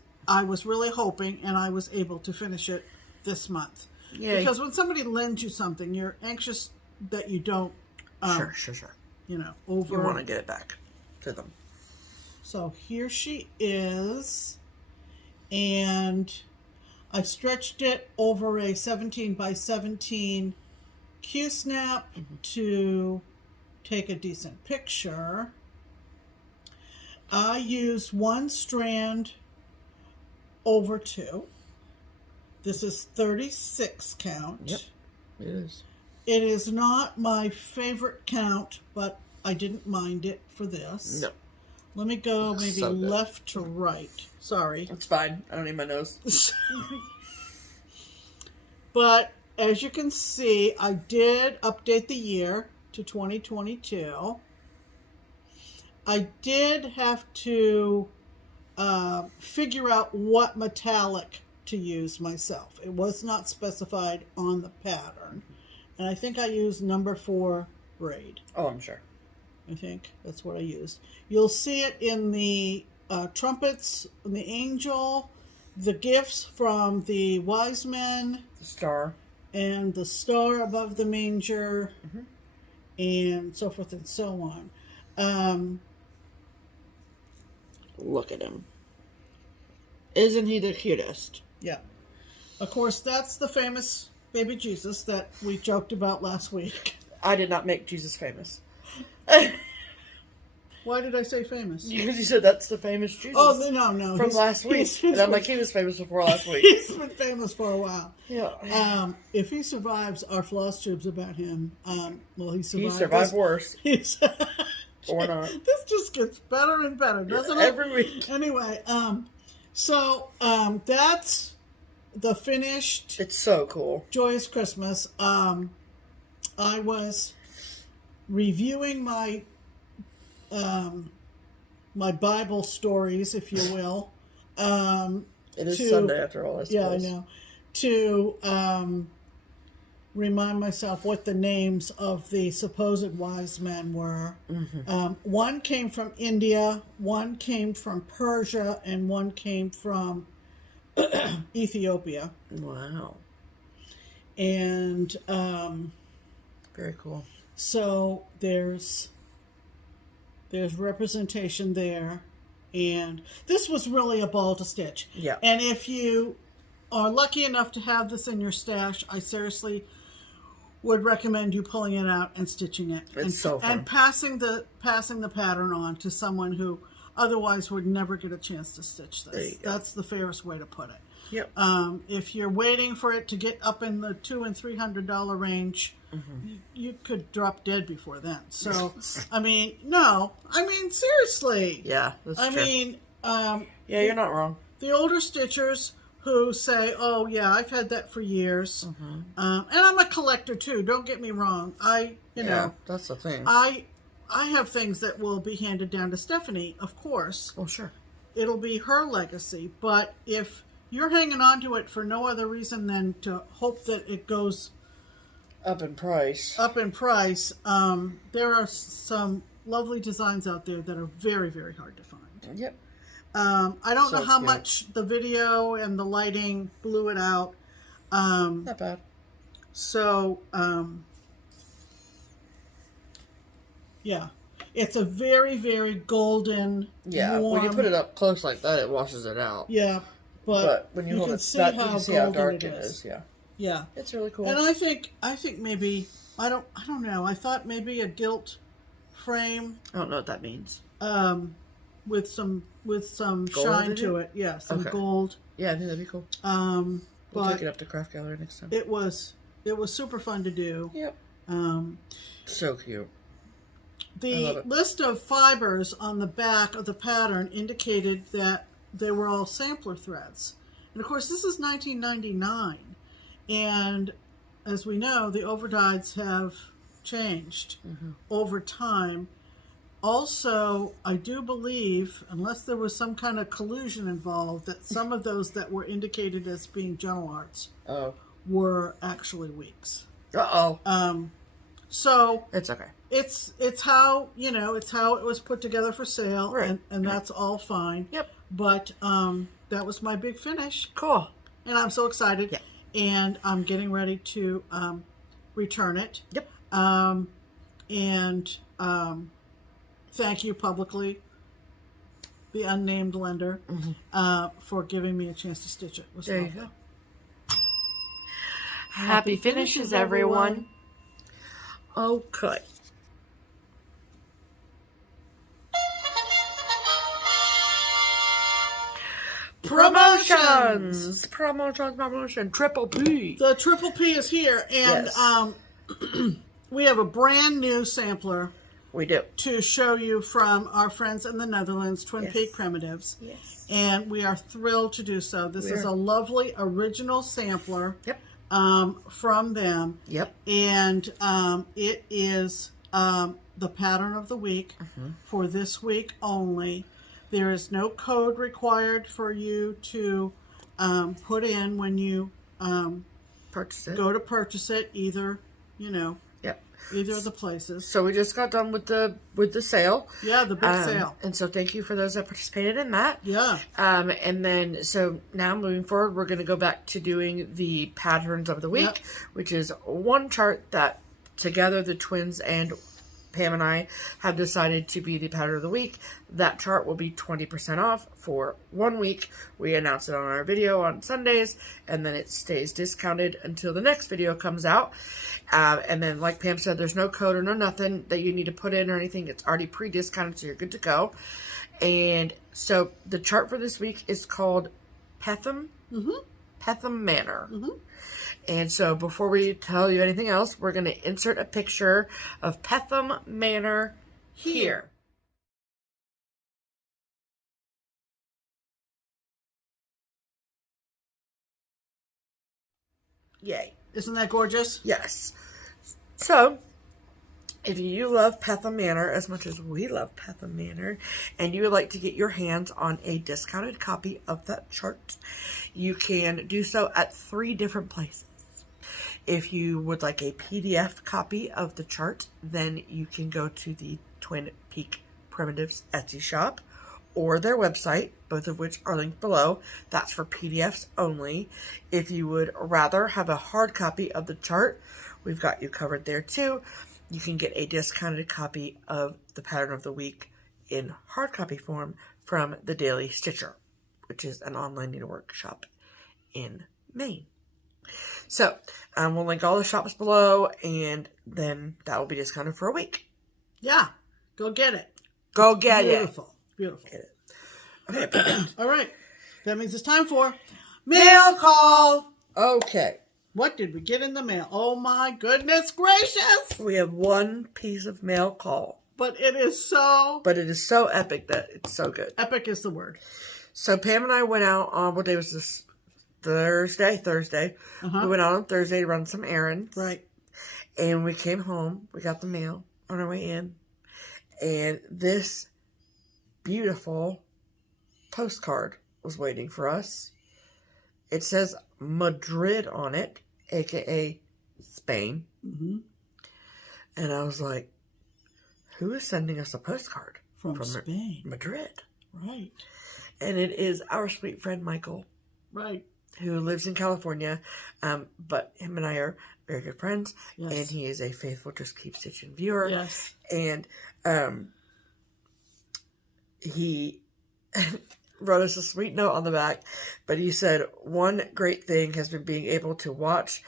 really hoping, and I was able to finish it this month. Yay. Because when somebody lends you something, you're anxious that you don't. Sure. You know, You want to get it back to them. So here she is, and I stretched it over a 17 by 17 Q-snap to take a decent picture. I used one strand over 2. This is 36 count. Yep, it is. It is not my favorite count, but I didn't mind it for this. No. Let me go maybe left to right. Sorry. It's fine. I don't need my nose. But as you can see, I did update the year to 2022. I did have to figure out what metallic to use myself. It was not specified on the pattern. And I think I used number 4 braid. Oh, I'm sure. I think that's what I used. You'll see it in the trumpets, the angel, the gifts from the wise men. The star. And the star above the manger. And so forth and so on. Look at him. Isn't he the cutest? Yeah. Of course, that's the famous baby Jesus that we joked about last week. I did not make Jesus famous. Why did I say famous? Because you said that's the famous Jesus. Oh, no. From last week. And I'm like, he was famous before last week. He's been famous for a while. Yeah. If he survives our FlossTubes about him, well, he survived. He survived worse. Or not. This just gets better and better, doesn't it? Every week. Anyway, so that's the finished. It's so cool. Joyous Christmas. I was reviewing my my Bible stories, if you will. It is Sunday after all, I suppose. Yeah, I know. To remind myself what the names of the supposed wise men were. One came from India, one came from Persia, and one came from Ethiopia. Wow. And very cool. So there's representation there, and this was really a ball to stitch. Yeah. And if you are lucky enough to have this in your stash, I seriously would recommend you pulling it out and stitching it. It's so fun. And passing the pattern on to someone who otherwise would never get a chance to stitch this. That's the fairest way to put it. Yep. If you're waiting for it to get up in the $200 and $300 range, you could drop dead before then. So, seriously. Yeah, that's true. Yeah, you're not wrong. the older stitchers who say, oh yeah, I've had that for years. And I'm a collector too, don't get me wrong. You know, that's the thing. I have things that will be handed down to Stephanie, of course. Oh, sure. It'll be her legacy. But if you're hanging on to it for no other reason than to hope that it goes up in price, there are some lovely designs out there that are very, very hard to find. Yep. I don't know how much the video and the lighting blew it out. Not bad. So, yeah. It's a very, very golden, warm, when you put it up close like that, it washes it out. Yeah, but when you you hold can it see back, how you can see how golden dark it it is. is. Yeah. Yeah. It's really cool. And I think maybe, I don't know. I thought maybe a gilt frame. I don't know what that means. With some Gold shine in to it? it. Yeah, some Okay. gold. Yeah, I think that'd be cool. We'll But take it up to Craft Gallery next time. it was super fun to do. Yep. So cute. The list of fibers on the back of the pattern indicated that they were all sampler threads. And of course, this is 1999. And as we know, the overdyes have changed over time. Also, I do believe, unless there was some kind of collusion involved, that some of those that were indicated as being Gentle Arts were actually weeks. So it's okay. It's how, you know, it's how it was put together for sale, Right. and that's all fine. Yep. But that was my big finish. Cool. And I'm so excited. Yeah. And I'm getting ready to return it. Yep. And thank you publicly, the unnamed lender, for giving me a chance to stitch it. It was There lovely. you go. Happy finishes, everyone. Okay. Promotions. Triple P. The Triple P is here, and Yes. we have a brand new sampler We do. to show you from our friends in the Netherlands, Twin Yes. Peak Primitives. Yes. And we are thrilled to do so. This is a lovely original sampler Yep. from them. Yep. And it is the pattern of the week for this week only. There is no code required for you to put in when you Purchase it. go to purchase it, either, you know, Yep. either of the places. So we just got done with the sale. Yeah, the big sale. And so thank you for those that participated in that. Yeah. And then, so now moving forward, we're going to go back to doing the patterns of the week, which is one chart that together the twins and Pam and I have decided to be the pattern of the week. That chart will be 20% off for 1 week. We announce it on our video on Sundays, and then it stays discounted until the next video comes out. And then, like Pam said, there's no code or no nothing that you need to put in or anything. It's already pre-discounted, so you're good to go. And so the chart for this week is called Petham. Petham Manor. And so before we tell you anything else, we're going to insert a picture of Petham Manor here. Yay. Isn't that gorgeous? Yes. So, if you love Petham Manor as much as we love Petham Manor, and you would like to get your hands on a discounted copy of that chart, you can do so at 3 different places. If you would like a PDF copy of the chart, then you can go to the Twin Peak Primitives Etsy shop or their website, both of which are linked below. That's for PDFs only. If you would rather have a hard copy of the chart, we've got you covered there too. You can get a discounted copy of the pattern of the week in hard copy form from the Daily Stitcher, which is an online needlework shop in Maine. So, we'll link all the shops below, and then that will be discounted for a week. Yeah. Go get it. Go get it. Beautiful. Beautiful. Get it. Okay. All right. That means it's time for mail call. Okay. What did we get in the mail? Oh my goodness gracious. We have one piece of mail call. But it is so... But it is so epic that it's so good. Epic is the word. So Pam and I went out on, what day was this? Thursday. We went out on Thursday to run some errands. Right. And we came home. We got the mail on our way in. And this beautiful postcard was waiting for us. It says Madrid on it, a.k.a. Spain. Mm-hmm. And I was like, who is sending us a postcard? From Spain. Madrid. Right. And it is our sweet friend Michael. Right. Who lives in California. But him and I are very good friends. Yes. And he is a faithful Just Keep Stitching viewer. Yes. And he wrote us a sweet note on the back. But he said, one great thing has been being able to watch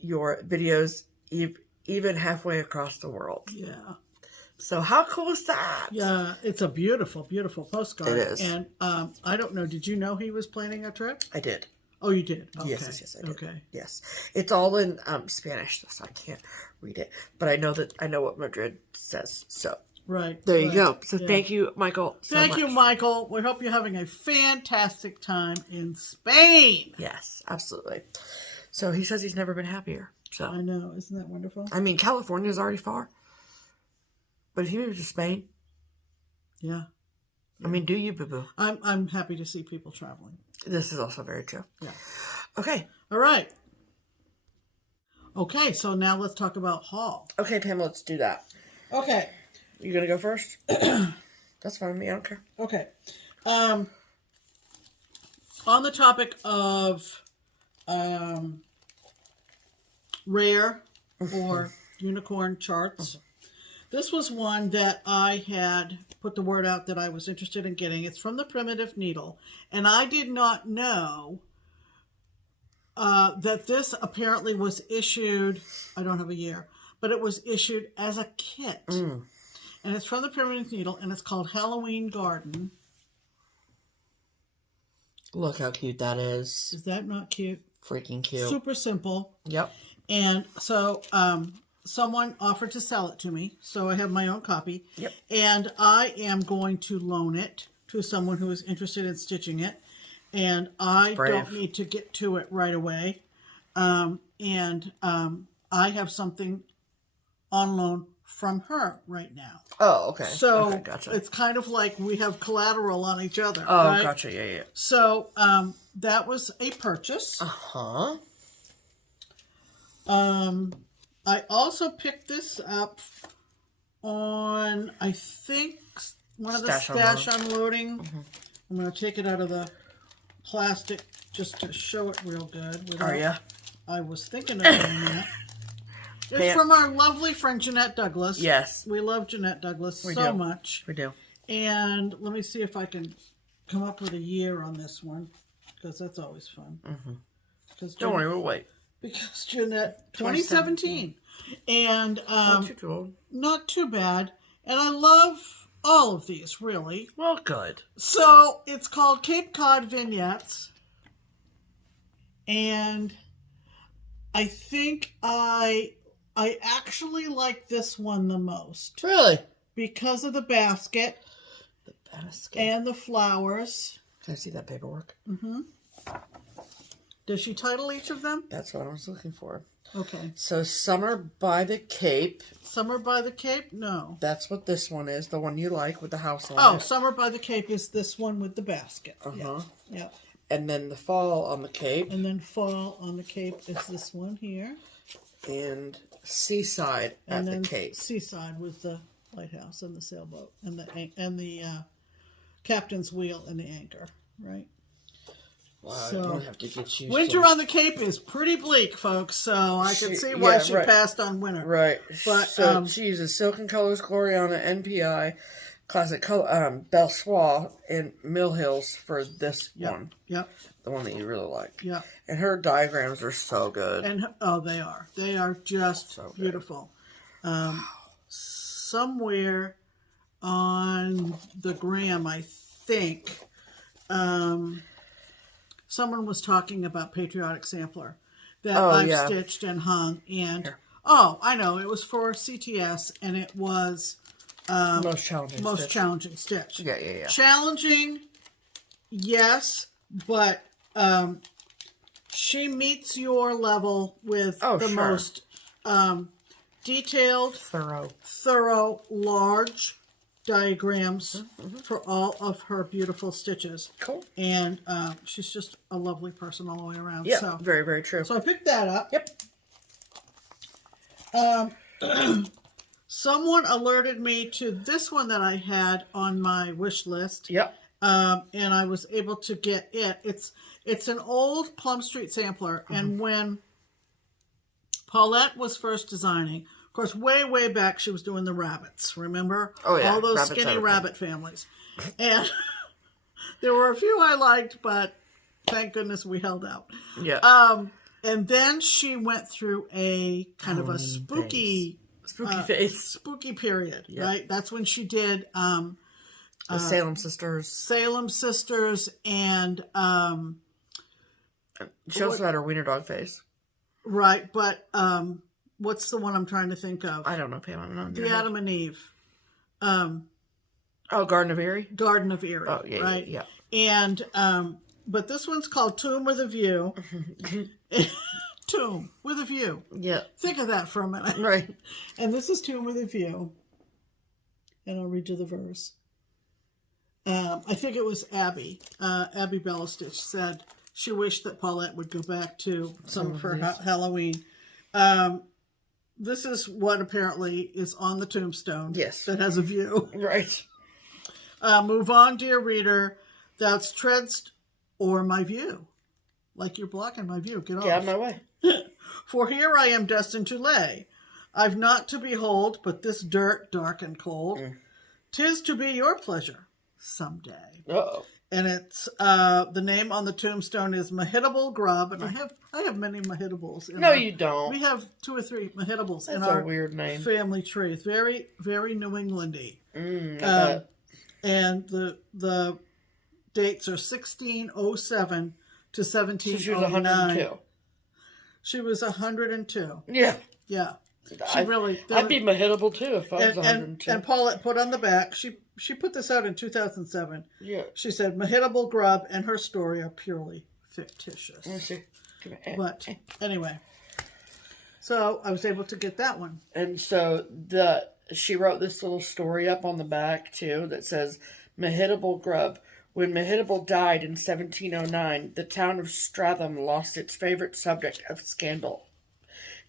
your videos even halfway across the world. Yeah. So how cool is that? Yeah, it's a beautiful, beautiful postcard. It is. And I don't know, did you know he was planning a trip? I did. Oh, you did? Okay. Yes, I did. Okay. Yes. It's all in Spanish, so I can't read it. But I know what Madrid says. So right. there you go. So thank you, Michael. Thank you, Michael. We hope you're having a fantastic time in Spain. Yes, absolutely. So he says he's never been happier. So I know. Isn't that wonderful? I mean, California's already far. But if you move to Spain, yeah. I mean, do you, boo-boo? I'm happy to see people traveling. This is also very true. Yeah. Okay. All right. Okay, so now let's talk about haul. Okay, Pam, let's do that. Okay. You gonna go first? That's fine with me. I don't care. Okay. On the topic of rare or unicorn charts. This was one that I had put the word out that I was interested in getting. It's from the Primitive Needle. And I did not know that this apparently was issued, I don't have a year, but it was issued as a kit. And it's from the Primitive Needle, and it's called Halloween Garden. Look how cute that is. Is that not cute? Freaking cute. Super simple. Yep. And so someone offered to sell it to me, so I have my own copy. Yep. And I am going to loan it to someone who is interested in stitching it. And I don't need to get to it right away. I have something on loan from her right now. Oh, okay. So okay, gotcha. It's kind of like we have collateral on each other. Oh, right? gotcha. Yeah. So that was a purchase. Uh-huh. I also picked this up on, I think, one of the stash unloading. Mm-hmm. I'm going to take it out of the plastic just to show it real good. Are ya? I was thinking of doing that. It's from our lovely friend Jeanette Douglas. Yes. We love Jeanette Douglas much. We do. And let me see if I can come up with a year on this one, because that's always fun. Mm-hmm. Don't worry, we'll wait. Because Jeanette, 2017. And not too old. Not too bad. And I love all of these, really. Well, good. So it's called Cape Cod Vignettes. And I think I actually like this one the most. Really? Because of the basket. The basket. And the flowers. Can I see that paperwork? Mm-hmm. Does she title each of them? That's what I was looking for. Okay. So Summer by the Cape. Summer by the Cape? No. That's what this one is. The one you like with the house on it. Oh, Summer by the Cape is this one with the basket. Uh-huh. Yeah. And then the Fall on the Cape. And then Fall on the Cape is this one here. And Seaside at the Cape. Seaside with the lighthouse and the sailboat and the captain's wheel and the anchor, right? Wow, So, I'm going to have to get you winter on the Cape is pretty bleak, folks, so I can see why she passed on winter. Right. But, so she uses Silken Colors Gloriana NPI, Classic Color, Belsois, and Mill Hills for this one. Yep. The one that you really like. Yep. And her diagrams are so good. And they are. They are just so beautiful. Somewhere on the gram, I think, someone was talking about Patriotic Sampler that I've stitched and hung. And, I know, it was for CTS, and it was most challenging stitch. Yeah. Challenging, yes, but she meets your level with the most detailed, thorough, large diagrams for all of her beautiful stitches. Cool. And she's just a lovely person all the way around. Yeah, so, very, very true. So I picked that up. Yep. Someone alerted me to this one that I had on my wish list. Yep. And I was able to get it. It's an old Plum Street sampler. And when Paulette was first designing, of course, way back, she was doing the rabbits. Remember? Oh, yeah. All those Rabbits skinny rabbit families. And there were a few I liked, but thank goodness we held out. Yeah. And then she went through a kind of a spooky period, right? That's when she did the Salem Sisters, and she also had her wiener dog face. Right, but what's the one I'm trying to think of? I don't know, Pam. I'm not the Adam and Eve. Garden of Erie. Garden of Erie. Oh, yeah, right? yeah. And but this one's called Tomb with a View. Tomb with a View. Yeah. Think of that for a minute. Right. And this is Tomb with a View. And I'll read you the verse. I think it was Abby. Abby Bellastitch said she wished that Paulette would go back to some of her Halloween. This is what apparently is on the tombstone. Yes. That has a view. Right. Move on, dear reader. Thou treadst o'er my view. Like you're blocking my view. Get off. Get out of my way. For here I am destined to lay. I've not to behold but this dirt dark and cold. 'Tis to be your pleasure someday. Uh-oh. And it's the name on the tombstone is Mahitable Grub, and I have many Mahitables. No, you don't. We have 2 or 3 Mahitables in That's our a weird name. family tree. It's very, very New Englandy. And the dates are 1607 to 1709. So she was 102. She was 102. Yeah. Yeah. I'd be Mahitable too if I was 102. And Paulette put on the back, she put this out in 2007. Yeah. She said, Mahitable Grub and her story are purely fictitious. Let me see. But anyway, so I was able to get that one. And so she wrote this little story up on the back too that says, Mahitable Grub. When Mahitable died in 1709, the town of Stratham lost its favorite subject of scandal.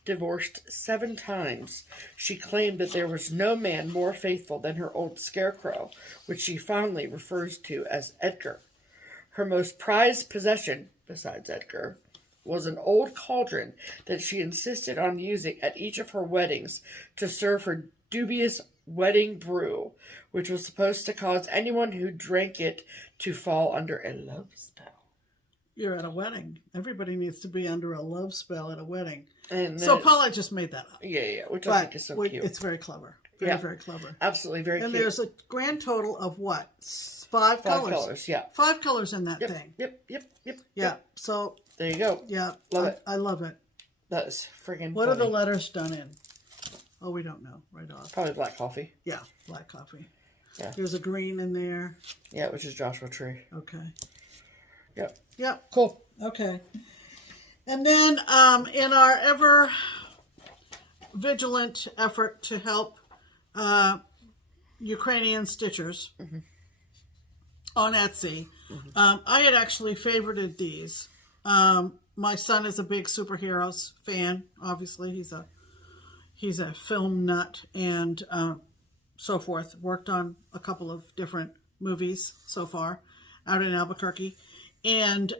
Divorced 7 times, she claimed that there was no man more faithful than her old scarecrow, which she fondly refers to as Edgar. Her most prized possession, besides Edgar, was an old cauldron that she insisted on using at each of her weddings to serve her dubious wedding brew, which was supposed to cause anyone who drank it to fall under a love spell. You're at a wedding. Everybody needs to be under a love spell at a wedding. And so Paula just made that up. Yeah, which I think is so cute. It's very clever. Very clever. Absolutely, very and cute. And there's a grand total of what? 5 colors? 5 colors, yeah. 5 colors in that thing. Yep. So there you go. Yeah. Love it. I love it. That is friggin' What funny. are the letters done in? Oh, we don't know right off. Probably black coffee. Yeah, black coffee. Yeah. There's a green in there. Yeah, which is Joshua Tree. Okay. Yep. Cool. Okay. And then in our ever vigilant effort to help Ukrainian stitchers on Etsy, I had actually favorited these. My son is a big superheroes fan. Obviously, he's a film nut and so forth. Worked on a couple of different movies so far out in Albuquerque. And,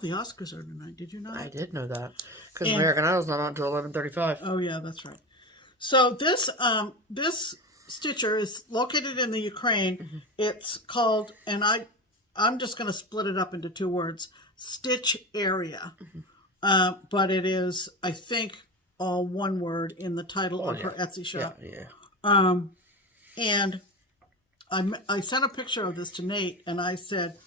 the Oscars are tonight. Did you know that? I did know that. Because American Idol's not on until 11:35. Oh, yeah, that's right. So this stitcher is located in the Ukraine. It's called, and I'm just going to split it up into 2 words, Stitch Area. But it is, I think, all one word in the title of her Etsy shop. Yeah. And I sent a picture of this to Nate, and I said,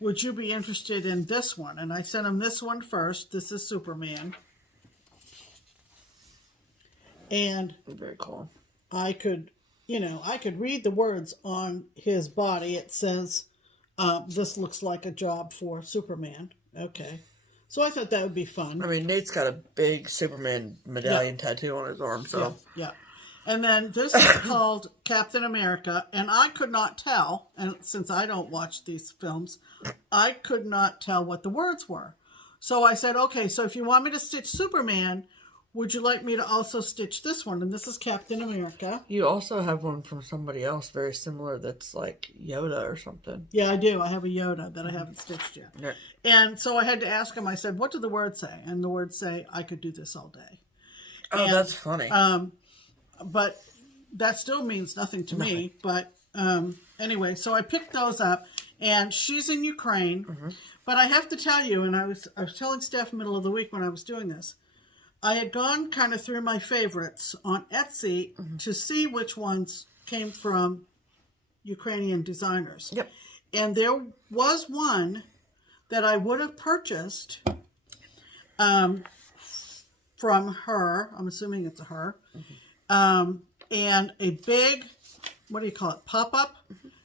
would you be interested in this one? And I sent him this one first. This is Superman. And very cool. I could you know, I could read the words on his body. It says, this looks like a job for Superman. Okay. So I thought that would be fun. I mean, Nate's got a big Superman medallion tattoo on his arm, so. Yeah. And then this is called Captain America, and I could not tell, and since I don't watch these films, I could not tell what the words were. So I said, okay, so if you want me to stitch Superman, would you like me to also stitch this one? And this is Captain America. You also have one from somebody else very similar that's like Yoda or something. Yeah, I do. I have a Yoda that I haven't stitched yet. Yeah. And so I had to ask him, I said, what do the words say? And the words say, I could do this all day. Oh, and, that's funny. But that still means nothing to me. But anyway, so I picked those up, and she's in Ukraine. Mm-hmm. But I have to tell you, and I was telling Steph middle of the week when I was doing this, I had gone kind of through my favorites on Etsy to see which ones came from Ukrainian designers. Yep. And there was one that I would have purchased from her. I'm assuming it's a her. Mm-hmm. And a big, what do you call it, pop-up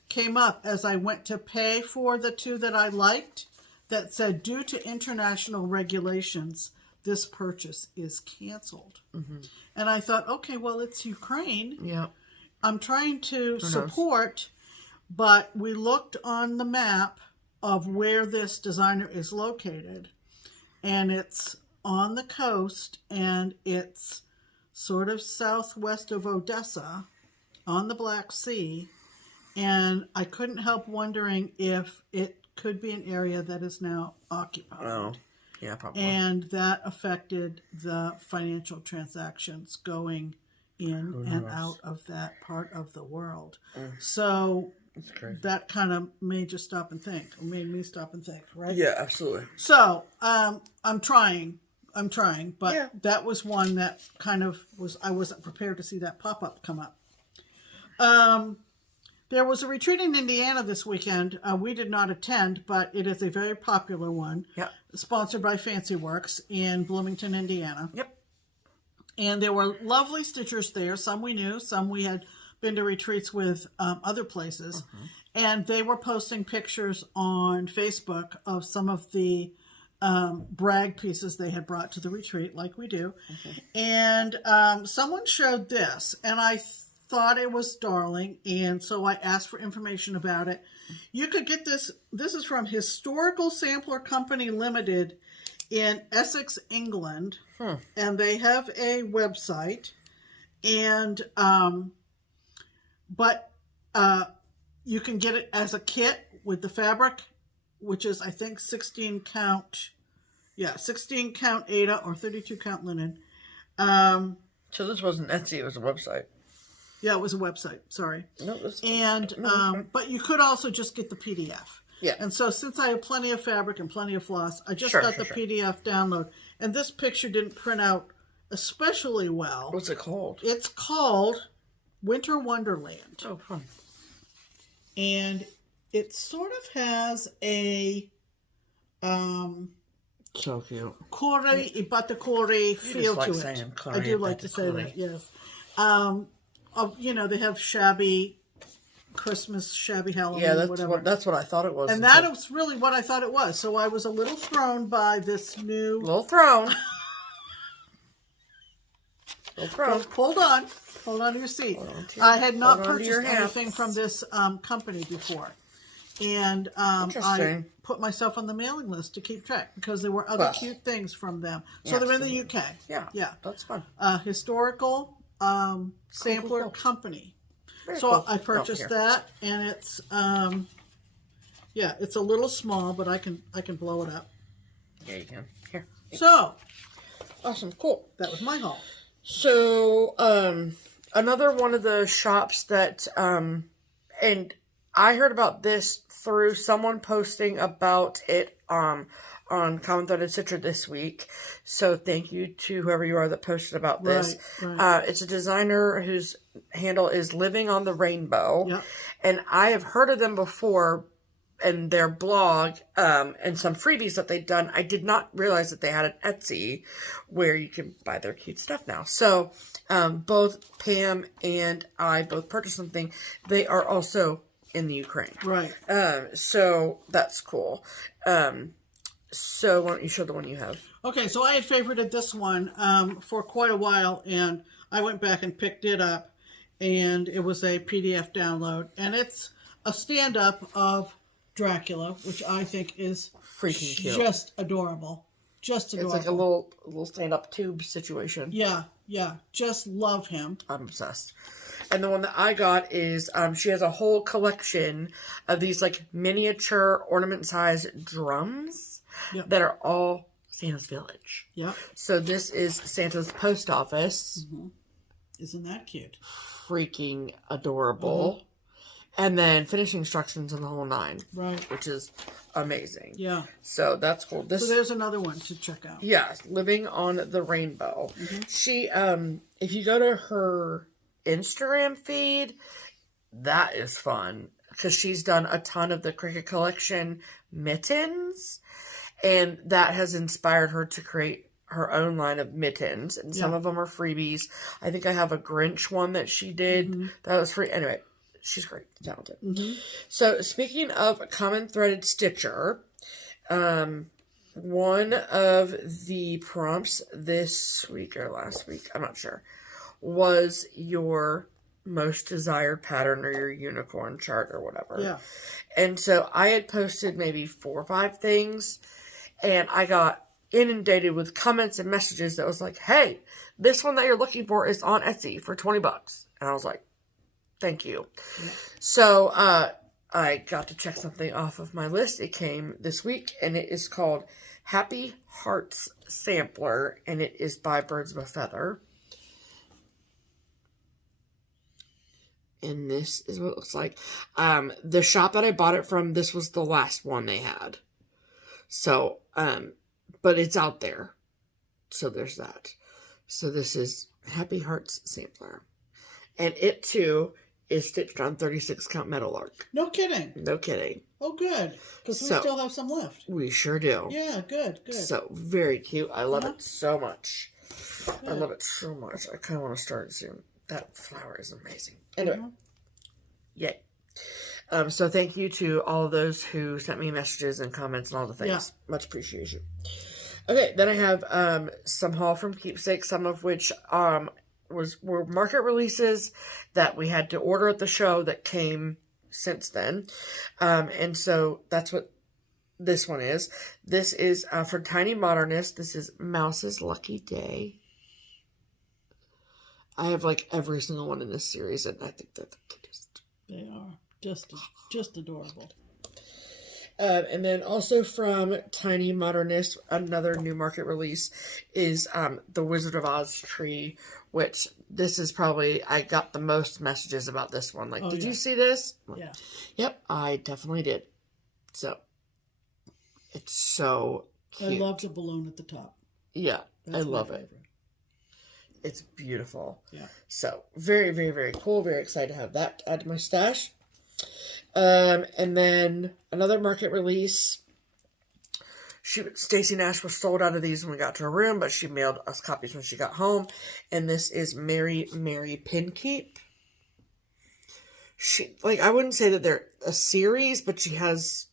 came up as I went to pay for the two that I liked that said, due to international regulations, this purchase is canceled. Mm-hmm. And I thought, okay, well, it's Ukraine. Yeah. I'm trying to support, but we looked on the map of where this designer is located, and it's on the coast, and it's sort of southwest of Odessa on the Black Sea, and I couldn't help wondering if it could be an area that is now occupied. Oh. Yeah, probably. And that affected the financial transactions going in and out of that part of the world. So that kind of made you stop and think, or made me stop and think, right? Yeah, absolutely. So I'm trying, but that was one that kind of was, I wasn't prepared to see that pop-up come up. There was a retreat in Indiana this weekend. We did not attend, but it is a very popular one. Yep. Sponsored by Fancy Works in Bloomington, Indiana. Yep. And there were lovely stitchers there. Some we knew, some we had been to retreats with other places. Mm-hmm. And they were posting pictures on Facebook of some of the brag pieces they had brought to the retreat, like we do. Mm-hmm. And someone showed this, and I thought it was darling, and so I asked for information about it. You could get this. This is from Historical Sampler Company Limited in Essex, England, and they have a website. And but you can get it as a kit with the fabric, which is I think 16 count Aida or 32 count linen. So this wasn't Etsy; it was a website. Yeah, it was a website. Sorry. No, but you could also just get the PDF. Yeah. And so since I have plenty of fabric and plenty of floss, I just got the PDF download. And this picture didn't print out especially well. What's it called? It's called Winter Wonderland. Oh, fun. And it sort of has a so cute. Ibatakore feel to it. I do like to say that, yes. They have shabby Christmas, shabby Halloween, whatever. That's what I thought it was. And that was really what I thought it was. So I was a little thrown by this new... Thrown. Hold on to your seat. I had not purchased anything from this company before. And I put myself on the mailing list to keep track because there were other cute things from them. So they're in the UK. Yeah, that's fun. Historical Sampler Company. Very cool. I purchased that, and it's it's a little small, but I can blow it up. Yeah, you can. Here. So awesome, cool. That was my haul. So another one of the shops that and I heard about this through someone posting about it on Common Threaded Stitcher this week. So thank you to whoever you are that posted about this. Right. It's a designer whose handle is Living on the Rainbow. Yep. And I have heard of them before, and their blog, and some freebies that they'd done. I did not realize that they had an Etsy where you can buy their cute stuff now. So, both Pam and I both purchased something. They are also in the Ukraine. Right. So that's cool. So why don't you show the one you have? Okay, so I had favorited this one for quite a while, and I went back and picked it up, and it was a PDF download, and it's a stand-up of Dracula, which I think is Freaking cute. Just adorable. Just adorable. It's like a little stand-up tube situation. Yeah, yeah. Just love him. I'm obsessed. And the one that I got is, she has a whole collection of these, like, miniature ornament-sized drums that are all Santa's Village. Yeah. So this is Santa's post office. Mm-hmm. Isn't that cute? Freaking adorable. Mm-hmm. And then finishing instructions in the whole 9. Right. Which is amazing. Yeah. So that's cool. So there's another one to check out. Yeah. Living on the Rainbow. Mm-hmm. She, if you go to her Instagram feed, that is fun. Because she's done a ton of the Cricut Collection mittens. And that has inspired her to create her own line of mittens. And some of them are freebies. I think I have a Grinch one that she did. Mm-hmm. That was free. Anyway. She's great, talented. Mm-hmm. So, speaking of Common Threaded Stitcher, one of the prompts this week or last week, I'm not sure, was your most desired pattern or your unicorn chart or whatever. Yeah. And so, I had posted maybe 4 or 5 things, and I got inundated with comments and messages that was like, hey, this one that you're looking for is on Etsy for $20. And I was like, thank you. Yeah. So, I got to check something off of my list. It came this week, and it is called Happy Hearts Sampler, and it is by Birds of a Feather. And this is what it looks like. The shop that I bought it from, this was the last one they had. So, but it's out there. So there's that. So this is Happy Hearts Sampler. And it, too, is stitched on 36 count metalwork. No kidding. No kidding. Oh, good. Because we still have some left. We sure do. Yeah, good, good. So, very cute. I love it so much. Good. I love it so much. I kind of want to start soon. That flower is amazing. Anyway. Yay. So, thank you to all of those who sent me messages and comments and all the things. Yeah. Much appreciation. Okay, then I have some haul from Keepsakes, some of which were market releases that we had to order at the show that came since then. And so that's what this one is. This is for Tiny Modernist. This is Mouse's Lucky Day. I have like every single one in this series, and I think they're the cutest. They are just adorable. And then also from Tiny Modernist, another new market release is the Wizard of Oz tree, which this is probably, I got the most messages about this one. Like, did you see this? Yeah. Yep, I definitely did. So, it's so cute. I love the balloon at the top. Yeah, I love it. It's beautiful. Yeah. So, very, very, very cool. Very excited to have that add to my stash. And then another market release. Stacy Nash was sold out of these when we got to her room, but she mailed us copies when she got home. And this is Mary Pin Keep. I wouldn't say that they're a series, but she has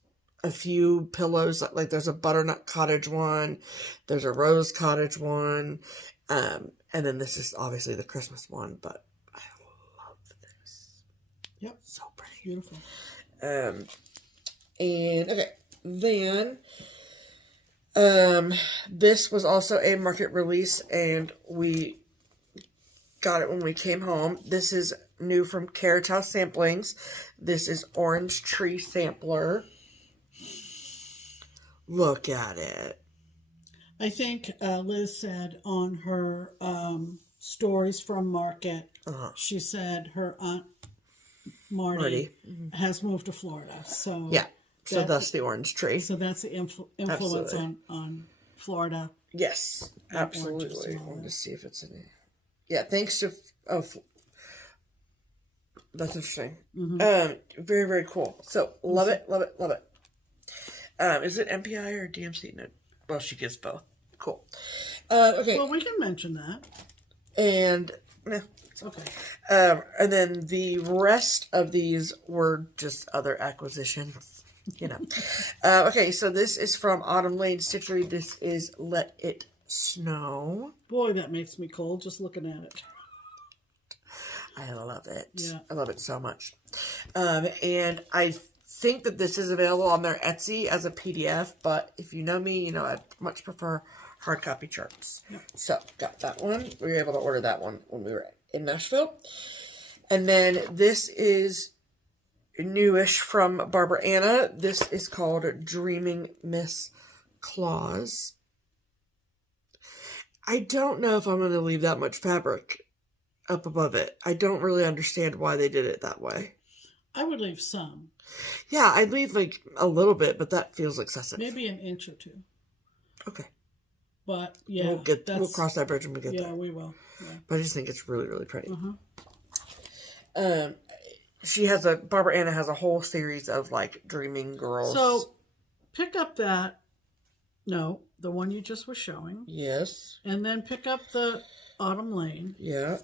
a few pillows. Like there's a butternut cottage one, there's a rose cottage one, and then this is obviously the Christmas one. But I love this. Yep, so pretty, beautiful. And okay, then this was also a market release, and we got it when we came home. This is new from Carriage House Samplings. This is Orange Tree Sampler. Look at it. I think Liz said on her stories from market, she said her aunt Marty. has moved to Florida. So yeah, so that's the orange tree. So that's the influence on Florida. Yes, absolutely. I wanted to see if it's in it. Yeah, thanks to that's interesting. Very, very cool. So love it, love it, love it. Is it MPI or DMC? No. Well, she gives both. Cool. Okay. Well, we can mention that. And, Okay. and then the rest of these were just other acquisitions. You know. Okay, so this is from Autumn Lane Stitchery. This is Let It Snow. Boy, that makes me cold just looking at it. I love it. Yeah. I love it so much. And I think that this is available on their Etsy as a PDF, but if you know me, you know I much prefer hard copy charts. Yeah. So, got that one. We were able to order that one when we were in Nashville. And then this is newish from Barbara Anna. This is called Dreaming Miss Claus. I don't know if I'm going to leave that much fabric up above it. I don't really understand why they did it that way. I would leave some. Yeah, I'd leave like a little bit, but that feels excessive. Maybe an inch or two. Okay. But yeah, we'll cross that bridge when we get there. Yeah, we will. Yeah. But I just think it's really, really pretty. Uh-huh. Barbara Anna has a whole series of like dreaming girls. So pick up the one you just were showing. Yes. And then pick up the Autumn Lane. Yeah.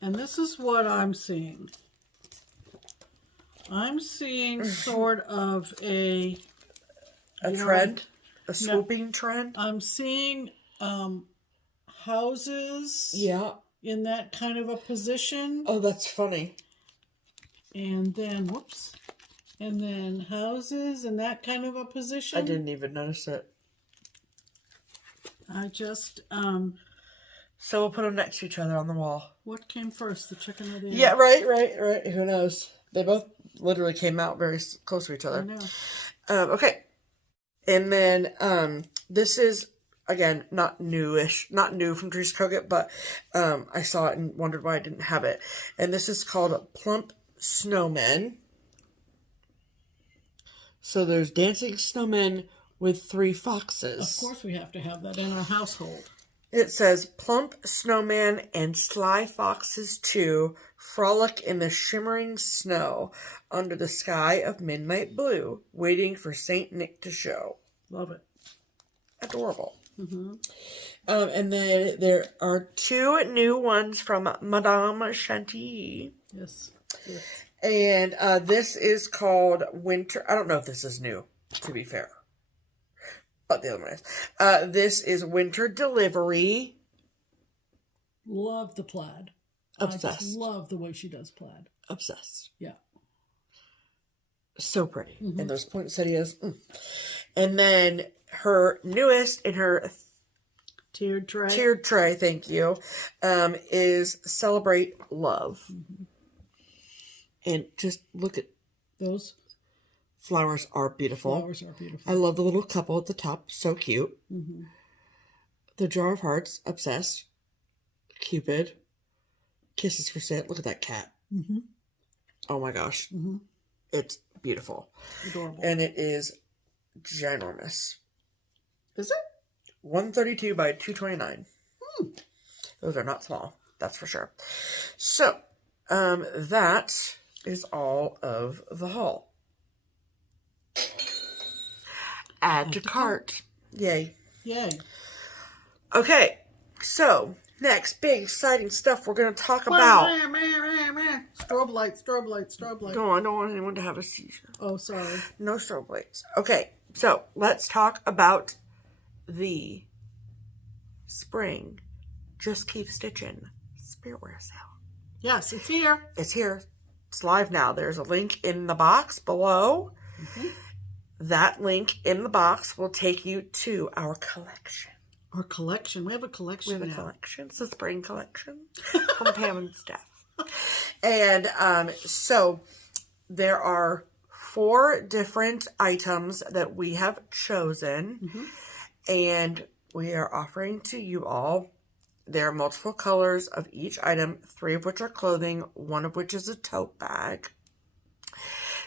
And this is what I'm seeing. I'm seeing sort of a trend, a swooping trend. I'm seeing houses. Yeah. In that kind of a position. Oh, that's funny. And then, and then houses in that kind of a position. I didn't even notice it. I just, So we'll put them next to each other on the wall. What came first, the chicken or the egg? Yeah, right. Who knows? They both literally came out very close to each other. I know. Okay. And then, this is, again, not new from Trees Kroget, but I saw it and wondered why I didn't have it. And this is called Plump Snowmen. So there's dancing snowmen with 3 foxes. Of course we have to have that in our household. It says, plump snowman and sly foxes too frolic in the shimmering snow under the sky of midnight blue, waiting for Saint Nick to show. Love it. Adorable. Mm-hmm. And then there are 2 new ones from Madame Chantilly. Yes. And this is called Winter. I don't know if this is new, to be fair. But the other one is. This is Winter Delivery. Love the plaid. Obsessed. I just love the way she does plaid. Obsessed. Yeah. So pretty. Mm-hmm. And those poinsettias. And then her newest in her tiered tray, thank you, is Celebrate Love. Mm-hmm. And just look at those. Flowers are beautiful. Flowers are beautiful. I love the little couple at the top. So cute. Mm-hmm. The Jar of Hearts. Obsessed. Cupid. Kisses for Sale. Look at that cat. Mm-hmm. Oh my gosh. Mm-hmm. It's beautiful. Adorable. And it is ginormous. Is it? 132 by 229. Those are not small. That's for sure. So, that is all of the haul. Add to cart. Yay. Okay, so next big exciting stuff we're going to talk about. Strobe light. No, I don't want anyone to have a seizure. Oh, sorry. No strobe lights. Okay, so let's talk about the spring Just Keep Stitchin' Spirit Wear sale. Yes, it's here. It's here. It's live now. There's a link in the box below. Mm-hmm. That link in the box will take you to our collection. Our collection. We have a collection. We have a collection. It's a spring collection from Pam and Steph. And so there are 4 different items that we have chosen. Mm-hmm. And we are offering to you all. There are multiple colors of each item, 3 of which are clothing, 1 of which is a tote bag.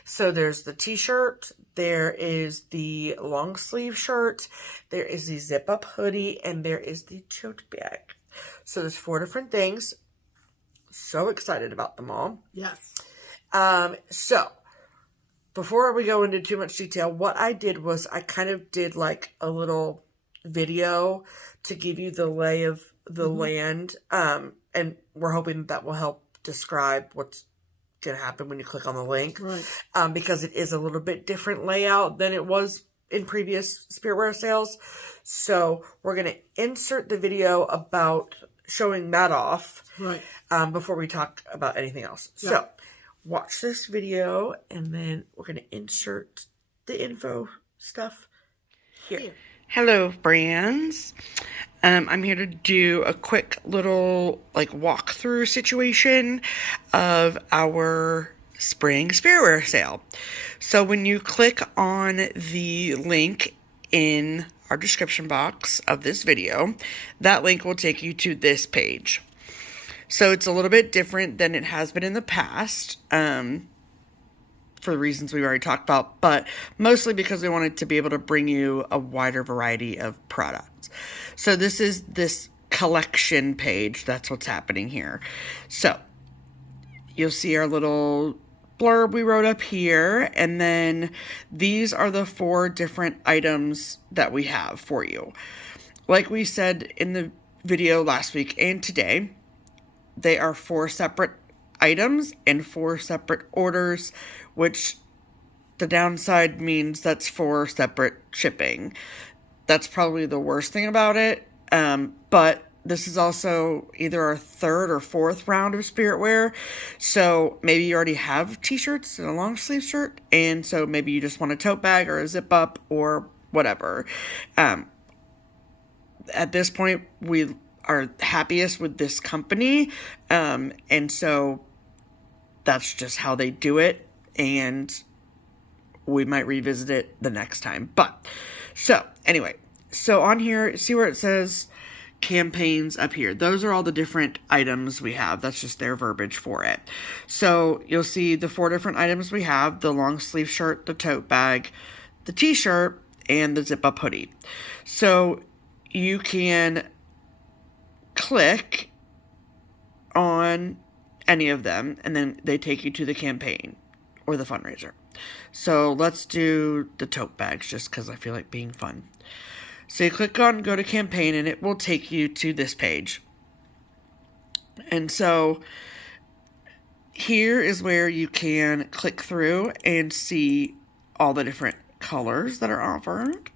So there's the t-shirt, there is the long sleeve shirt, there is the zip up hoodie, and there is the tote bag. So there's 4 different things. So excited about them all. Yes. So before we go into too much detail, what I did was I kind of did like a little video to give you the lay of the land. And we're hoping that will help describe what's going to happen when you click on the link. Right. Because it is a little bit different layout than it was in previous Spirit Wear sales. So we're going to insert the video about showing that off. Right. Before we talk about anything else. Yeah. So watch this video and then we're going to insert the info stuff here. Hello, brands. I'm here to do a quick little like walkthrough situation of our spring Spirit Wear sale. So when you click on the link in our description box of this video, that link will take you to this page. So it's a little bit different than it has been in the past, for the reasons we already talked about, but mostly because we wanted to be able to bring you a wider variety of products. So this is this collection page. That's what's happening here. So you'll see our little blurb we wrote up here, and then these are the 4 different items that we have for you. Like we said in the video last week and today, they are 4 separate items and 4 separate orders, which the downside means that's 4 separate shipping. That's probably the worst thing about it. But this is also either our 3rd or 4th round of Spirit Wear. So maybe you already have t-shirts and a long sleeve shirt. And so maybe you just want a tote bag or a zip up or whatever. At this point, we are happiest with this company. And so that's just how they do it. And we might revisit it the next time. But so anyway, so on here, see where it says campaigns up here. Those are all the different items we have. That's just their verbiage for it. So you'll see the 4 different items we have: the long sleeve shirt, the tote bag, the t-shirt, and the zip up hoodie. So you can click on any of them and then they take you to the campaign or the fundraiser. So let's do the tote bags just because I feel like being fun. So you click on go to campaign and it will take you to this page. And so here is where you can click through and see all the different colors that are offered.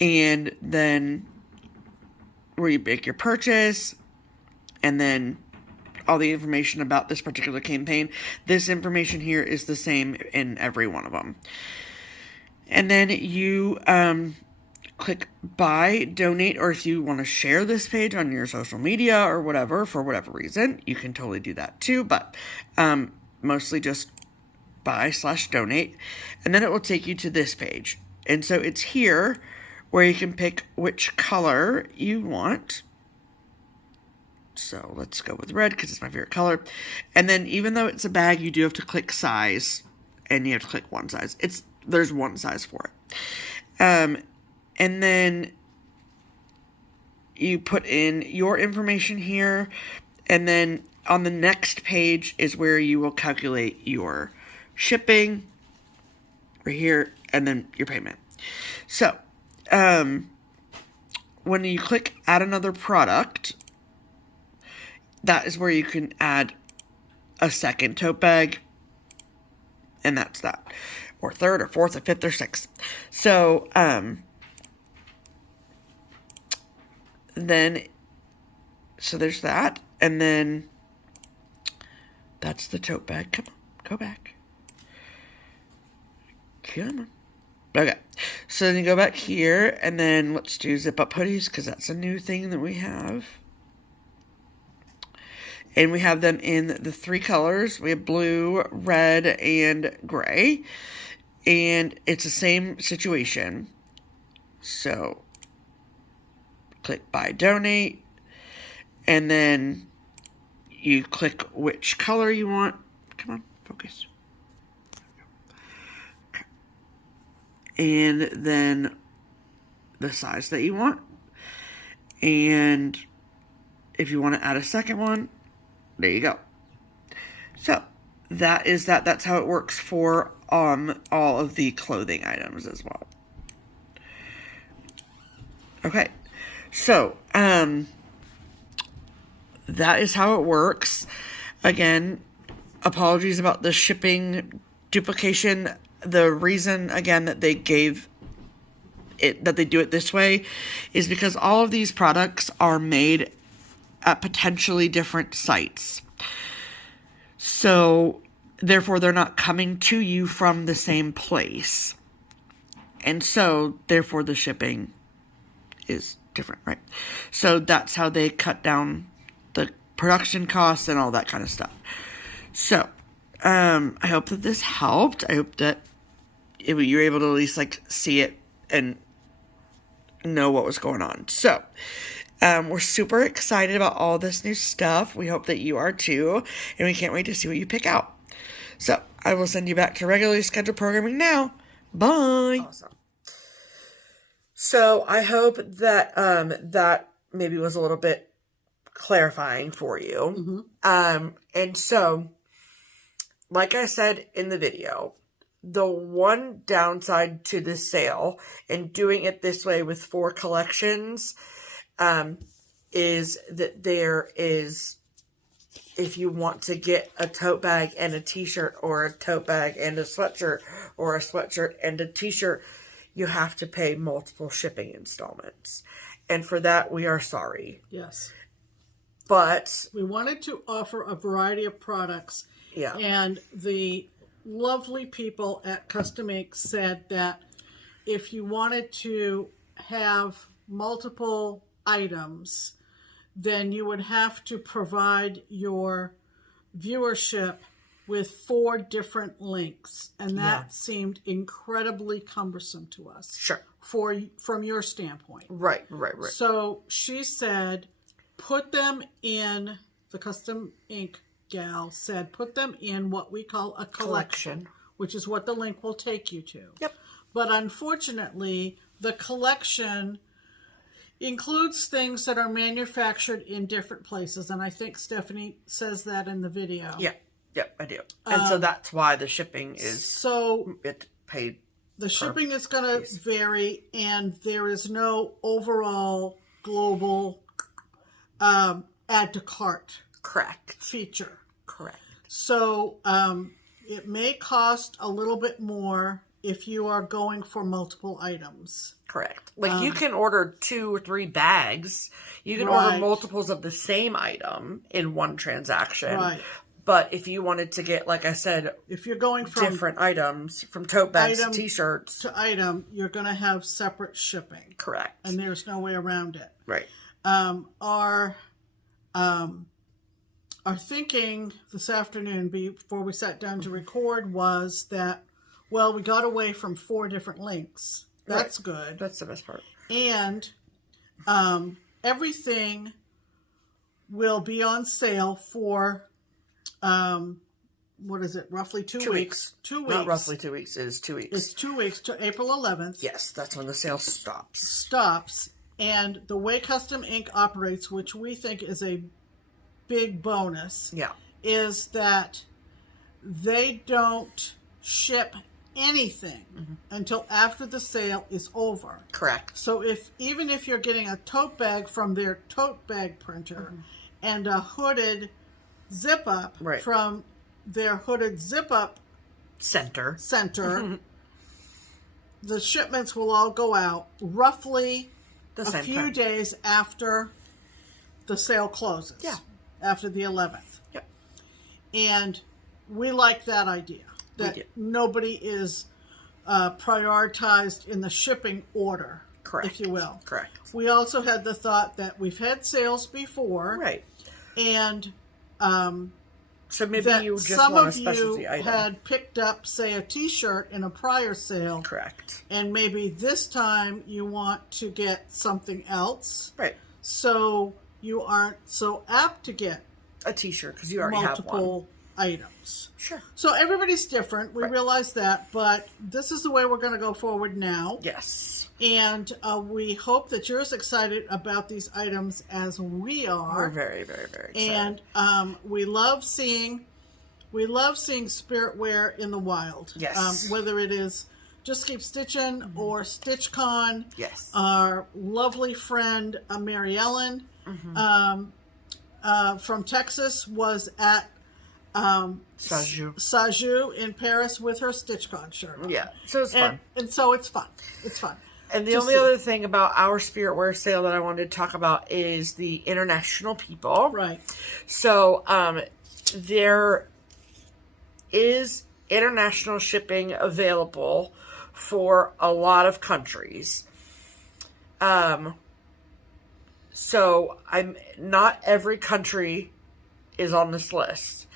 And then where you make your purchase, and then all the information about this particular campaign. This information here is the same in every one of them. And then you click buy, donate, or if you want to share this page on your social media or whatever, for whatever reason, you can totally do that too. But mostly just buy/donate. And then it will take you to this page. And so it's here where you can pick which color you want. So let's go with red because it's my favorite color. And then even though it's a bag, you do have to click size, and you have to click one size. There's one size for it. And then you put in your information here, and then on the next page is where you will calculate your shipping right here, and then your payment. So when you click add another product, that is where you can add a second tote bag, and that's that. Or 3rd or 4th or 5th or 6th. So so there's that, and then that's the tote bag. Come on, go back. Come on. Okay, so then you go back here, and then let's do zip up hoodies because that's a new thing that we have. And we have them in the 3 colors. We have blue, red, and gray. And it's the same situation. So click buy, donate. And then you click which color you want. Come on, focus. Okay. And then the size that you want. And if you want to add a second one, there you go. So that's how it works for all of the clothing items as well. Okay, so that is how it works. Again, apologies about the shipping duplication. The reason, again, that they gave it, that they do it this way, is because all of these products are made at potentially different sites. So, therefore, they're not coming to you from the same place. And so, therefore, the shipping is different, right? So, that's how they cut down the production costs and all that kind of stuff. So, I hope that this helped. I hope that you were able to at least, like, see it and know what was going on. So, we're super excited about all this new stuff. We hope that you are too, and we can't wait to see what you pick out. So, I will send you back to regularly scheduled programming now. Bye! Awesome. So, I hope that that maybe was a little bit clarifying for you. And so, like I said in the video, the one downside to this sale and doing it this way with 4 collections is that there is, if you want to get a tote bag and a t-shirt, or a tote bag and a sweatshirt, or a sweatshirt and a t-shirt, you have to pay multiple shipping installments. And for that, we are sorry. Yes. But we wanted to offer a variety of products. Yeah. And the lovely people at Custom Ink said that if you wanted to have multiple items, then you would have to provide your viewership with 4 different links, and that seemed incredibly cumbersome to us. Sure. From your standpoint. Right. So she said, put them in, the Custom Ink gal said, put them in what we call a collection, which is what the link will take you to. Yep. But unfortunately, the collection includes things that are manufactured in different places, and I think Stephanie says that in the video. Yep, I do. And so that's why the shipping is paid. The shipping is going to vary, and there is no overall global add to cart feature. Correct. So it may cost a little bit more if you are going for multiple items. Correct. Like you can order 2 or 3 bags. You can order multiples of the same item in one transaction. Right. But if you wanted to get, like I said, if you're going from different items, from tote bags to t-shirts to item, you're going to have separate shipping. Correct. And there's no way around it. Right. Our thinking this afternoon before we sat down to record was that, well, we got away from 4 different links. That's good. That's the best part. And everything will be on sale for, what is it, roughly 2 weeks? 2 weeks. Not roughly 2 weeks. It is 2 weeks. It's 2 weeks to April 11th. Yes, that's when the sale stops. And the way Custom Ink operates, which we think is a big bonus, is that they don't ship anything until after the sale is over. Correct. So even if you're getting a tote bag from their tote bag printer and a hooded zip up from their hooded zip up center, the shipments will all go out roughly a few days after the sale closes. Yeah. After the 11th. Yep. And we like that idea. That nobody is prioritized in the shipping order. Correct. If you will. Correct. We also had the thought that we've had sales before. Right. And so maybe you just some want a of specialty you item. had picked up, say, a t-shirt in a prior sale. Correct. And maybe this time you want to get something else. Right. So you aren't so apt to get a t-shirt because you already have multiple items. Sure. So everybody's different. We realize that, but this is the way we're going to go forward now. Yes. And we hope that you're as excited about these items as we are. We're very, very, very excited. And we love seeing We love seeing spirit wear in the wild. Yes. Whether it is Just Keep Stitchin' or StitchCon. Yes. Our lovely friend Mary Ellen from Texas was at Sajou in Paris with her StitchCon shirt on. Yeah, so it's fun. And so it's fun. It's fun. And the only other thing about our Spirit Wear sale that I wanted to talk about is the international people. Right. So there is international shipping available for a lot of countries. So not every country is on this list.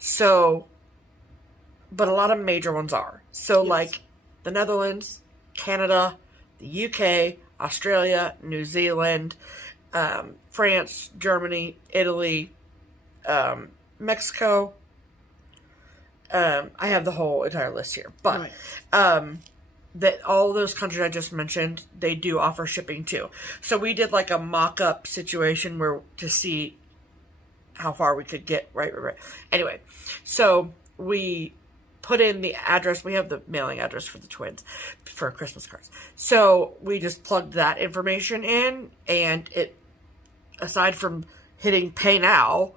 So, but a lot of major ones are. So like the Netherlands, Canada, the UK, Australia, New Zealand, France, Germany, Italy, Mexico. I have the whole entire list here, but that all those countries I just mentioned, they do offer shipping too. So we did like a mock-up situation where to see how far we could get. Right. Anyway, so we put in the address. We have the mailing address for the twins for Christmas cards. So we just plugged that information in, and it, aside from hitting pay now,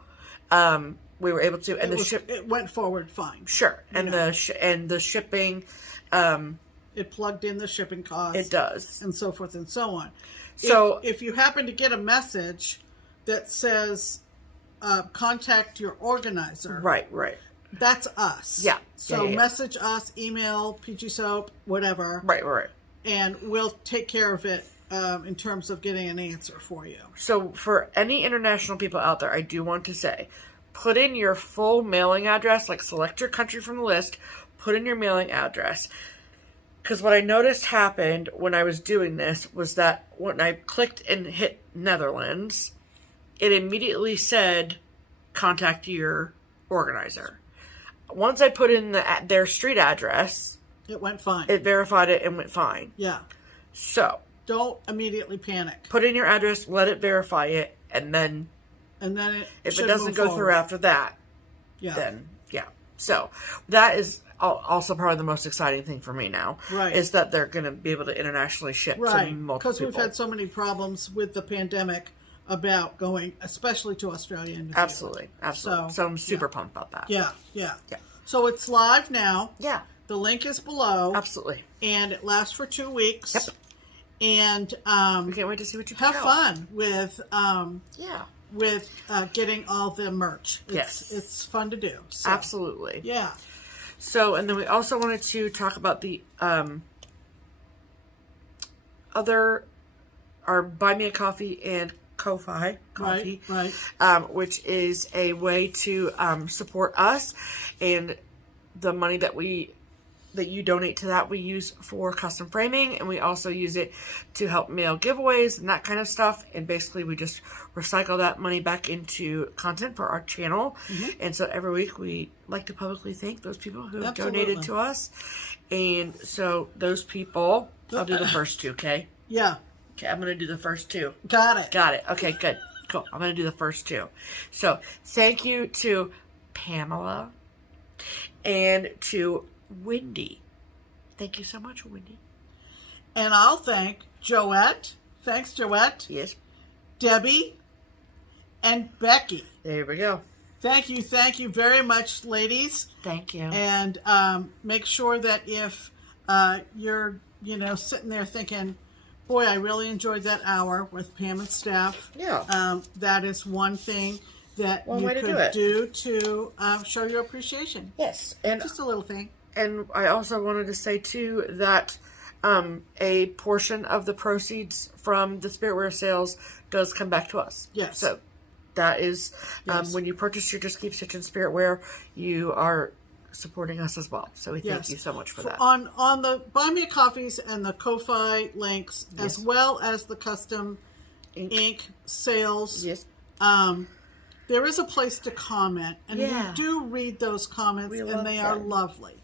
we were able to, and it went forward fine. Sure. And the shipping, it plugged in the shipping costs. It does. And so forth and so on. So if you happen to get a message that says, contact your organizer. Right. That's us. Yeah. So message us, email, pgsoap, whatever. Right. And we'll take care of it in terms of getting an answer for you. So for any international people out there, I do want to say, put in your full mailing address, like select your country from the list, put in your mailing address. Because what I noticed happened when I was doing this was that when I clicked and hit Netherlands, it immediately said, contact your organizer. Once I put in their street address, it went fine. It verified it and went fine. Yeah. So don't immediately panic. Put in your address, let it verify it, and then if it doesn't go through after that, then So that is also probably the most exciting thing for me now. Right. Is that they're going to be able to internationally ship to multiple people. Because we've had so many problems with the pandemic about going, especially to Australia and New Zealand. Absolutely. So I'm super pumped about that. Yeah. So it's live now. Yeah. The link is below. Absolutely. And it lasts for 2 weeks. Yep. And we can't wait to see what you have fun with getting all the merch. It's fun to do. So. Absolutely. Yeah. So, and then we also wanted to talk about the our Buy Me a Coffee and Ko-Fi coffee, right. Which is a way to support us, and the money that you donate to that we use for custom framing, and we also use it to help mail giveaways and that kind of stuff. And basically we just recycle that money back into content for our channel. And so every week we like to publicly thank those people who have donated to us. And so those people, I'll do the first two, okay? Yeah. Okay, I'm going to do the first two. Got it. Okay, good. Cool. I'm going to do the first two. So thank you to Pamela and to Wendy. Thank you so much, Wendy. And I'll thank Joette. Thanks, Joette. Yes. Debbie and Becky. There we go. Thank you very much, ladies. Thank you. And make sure that if you're, sitting there thinking, boy, I really enjoyed that hour with Pam and Steph. Yeah. That is one thing that you could do to show your appreciation. Yes. And just a little thing. And I also wanted to say, too, that a portion of the proceeds from the Spirit Wear sales does come back to us. Yes. So that is, when you purchase your Just Keep Stitchin' Spirit Wear, you are supporting us as well. So we thank you so much for that. On the Buy Me a Coffees and the Ko-Fi links, as well as the custom ink sales, there is a place to comment. And we do read those comments, and they are lovely.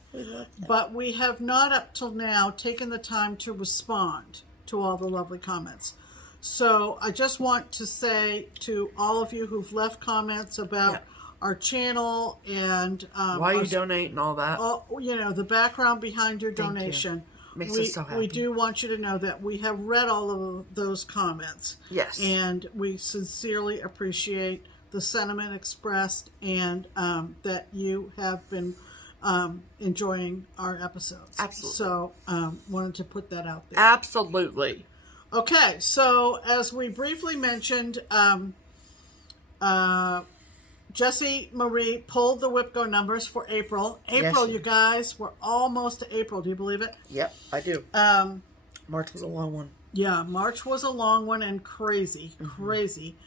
But we have not up till now taken the time to respond to all the lovely comments. So I just want to say to all of you who've left comments about our channel and why you donate and all that. The background behind your donation. Makes us so happy. We do want you to know that we have read all of those comments. Yes. And we sincerely appreciate the sentiment expressed and that you have been enjoying our episodes. Absolutely. So wanted to put that out there. Absolutely. Okay, so as we briefly mentioned, Jessie Marie pulled the WIPGO numbers for April. April, you guys, we're almost to April. Do you believe it? Yep, I do. March was a long one. Yeah, March was a long one and crazy, crazy.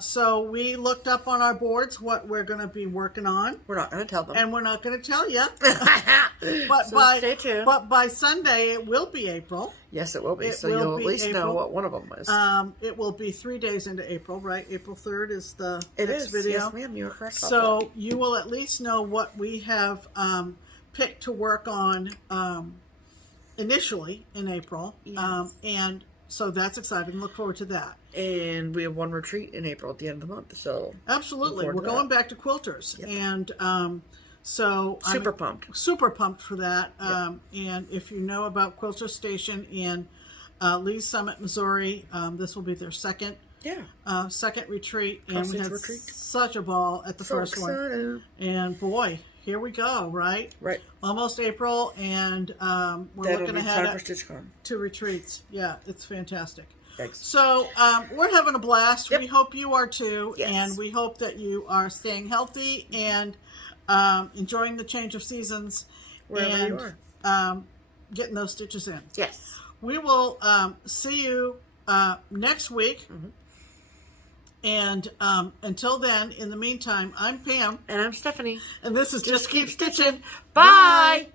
So we looked up on our boards what we're going to be working on. We're not going to tell them. And we're not going to tell you. So stay tuned. But by Sunday, it will be April. Yes, it will be. So you'll at least know what one of them is. It will be 3 days into April, right? April 3rd is the next video. Yes, ma'am. You are correct. So you will at least know what we have picked to work on initially in April. Yes. And so that's exciting. Look forward to that. And we have one retreat in April at the end of the month. So absolutely, we're going back to quilters, and so super pumped, super pumped for that. And if you know about Quilter Station in Lee's Summit, Missouri, this will be their second retreat, and we had such a ball at the first one. And boy, here we go, right? Right. Almost April, and we're looking ahead to retreats. Yeah, it's fantastic. Thanks. So we're having a blast. Yep. We hope you are too. Yes. And we hope that you are staying healthy and enjoying the change of seasons. Wherever you are. Getting those stitches in. Yes. We will see you next week. Mm-hmm. And until then, in the meantime, I'm Pam. And I'm Stephanie. And this is Just Keep Stitching. Bye.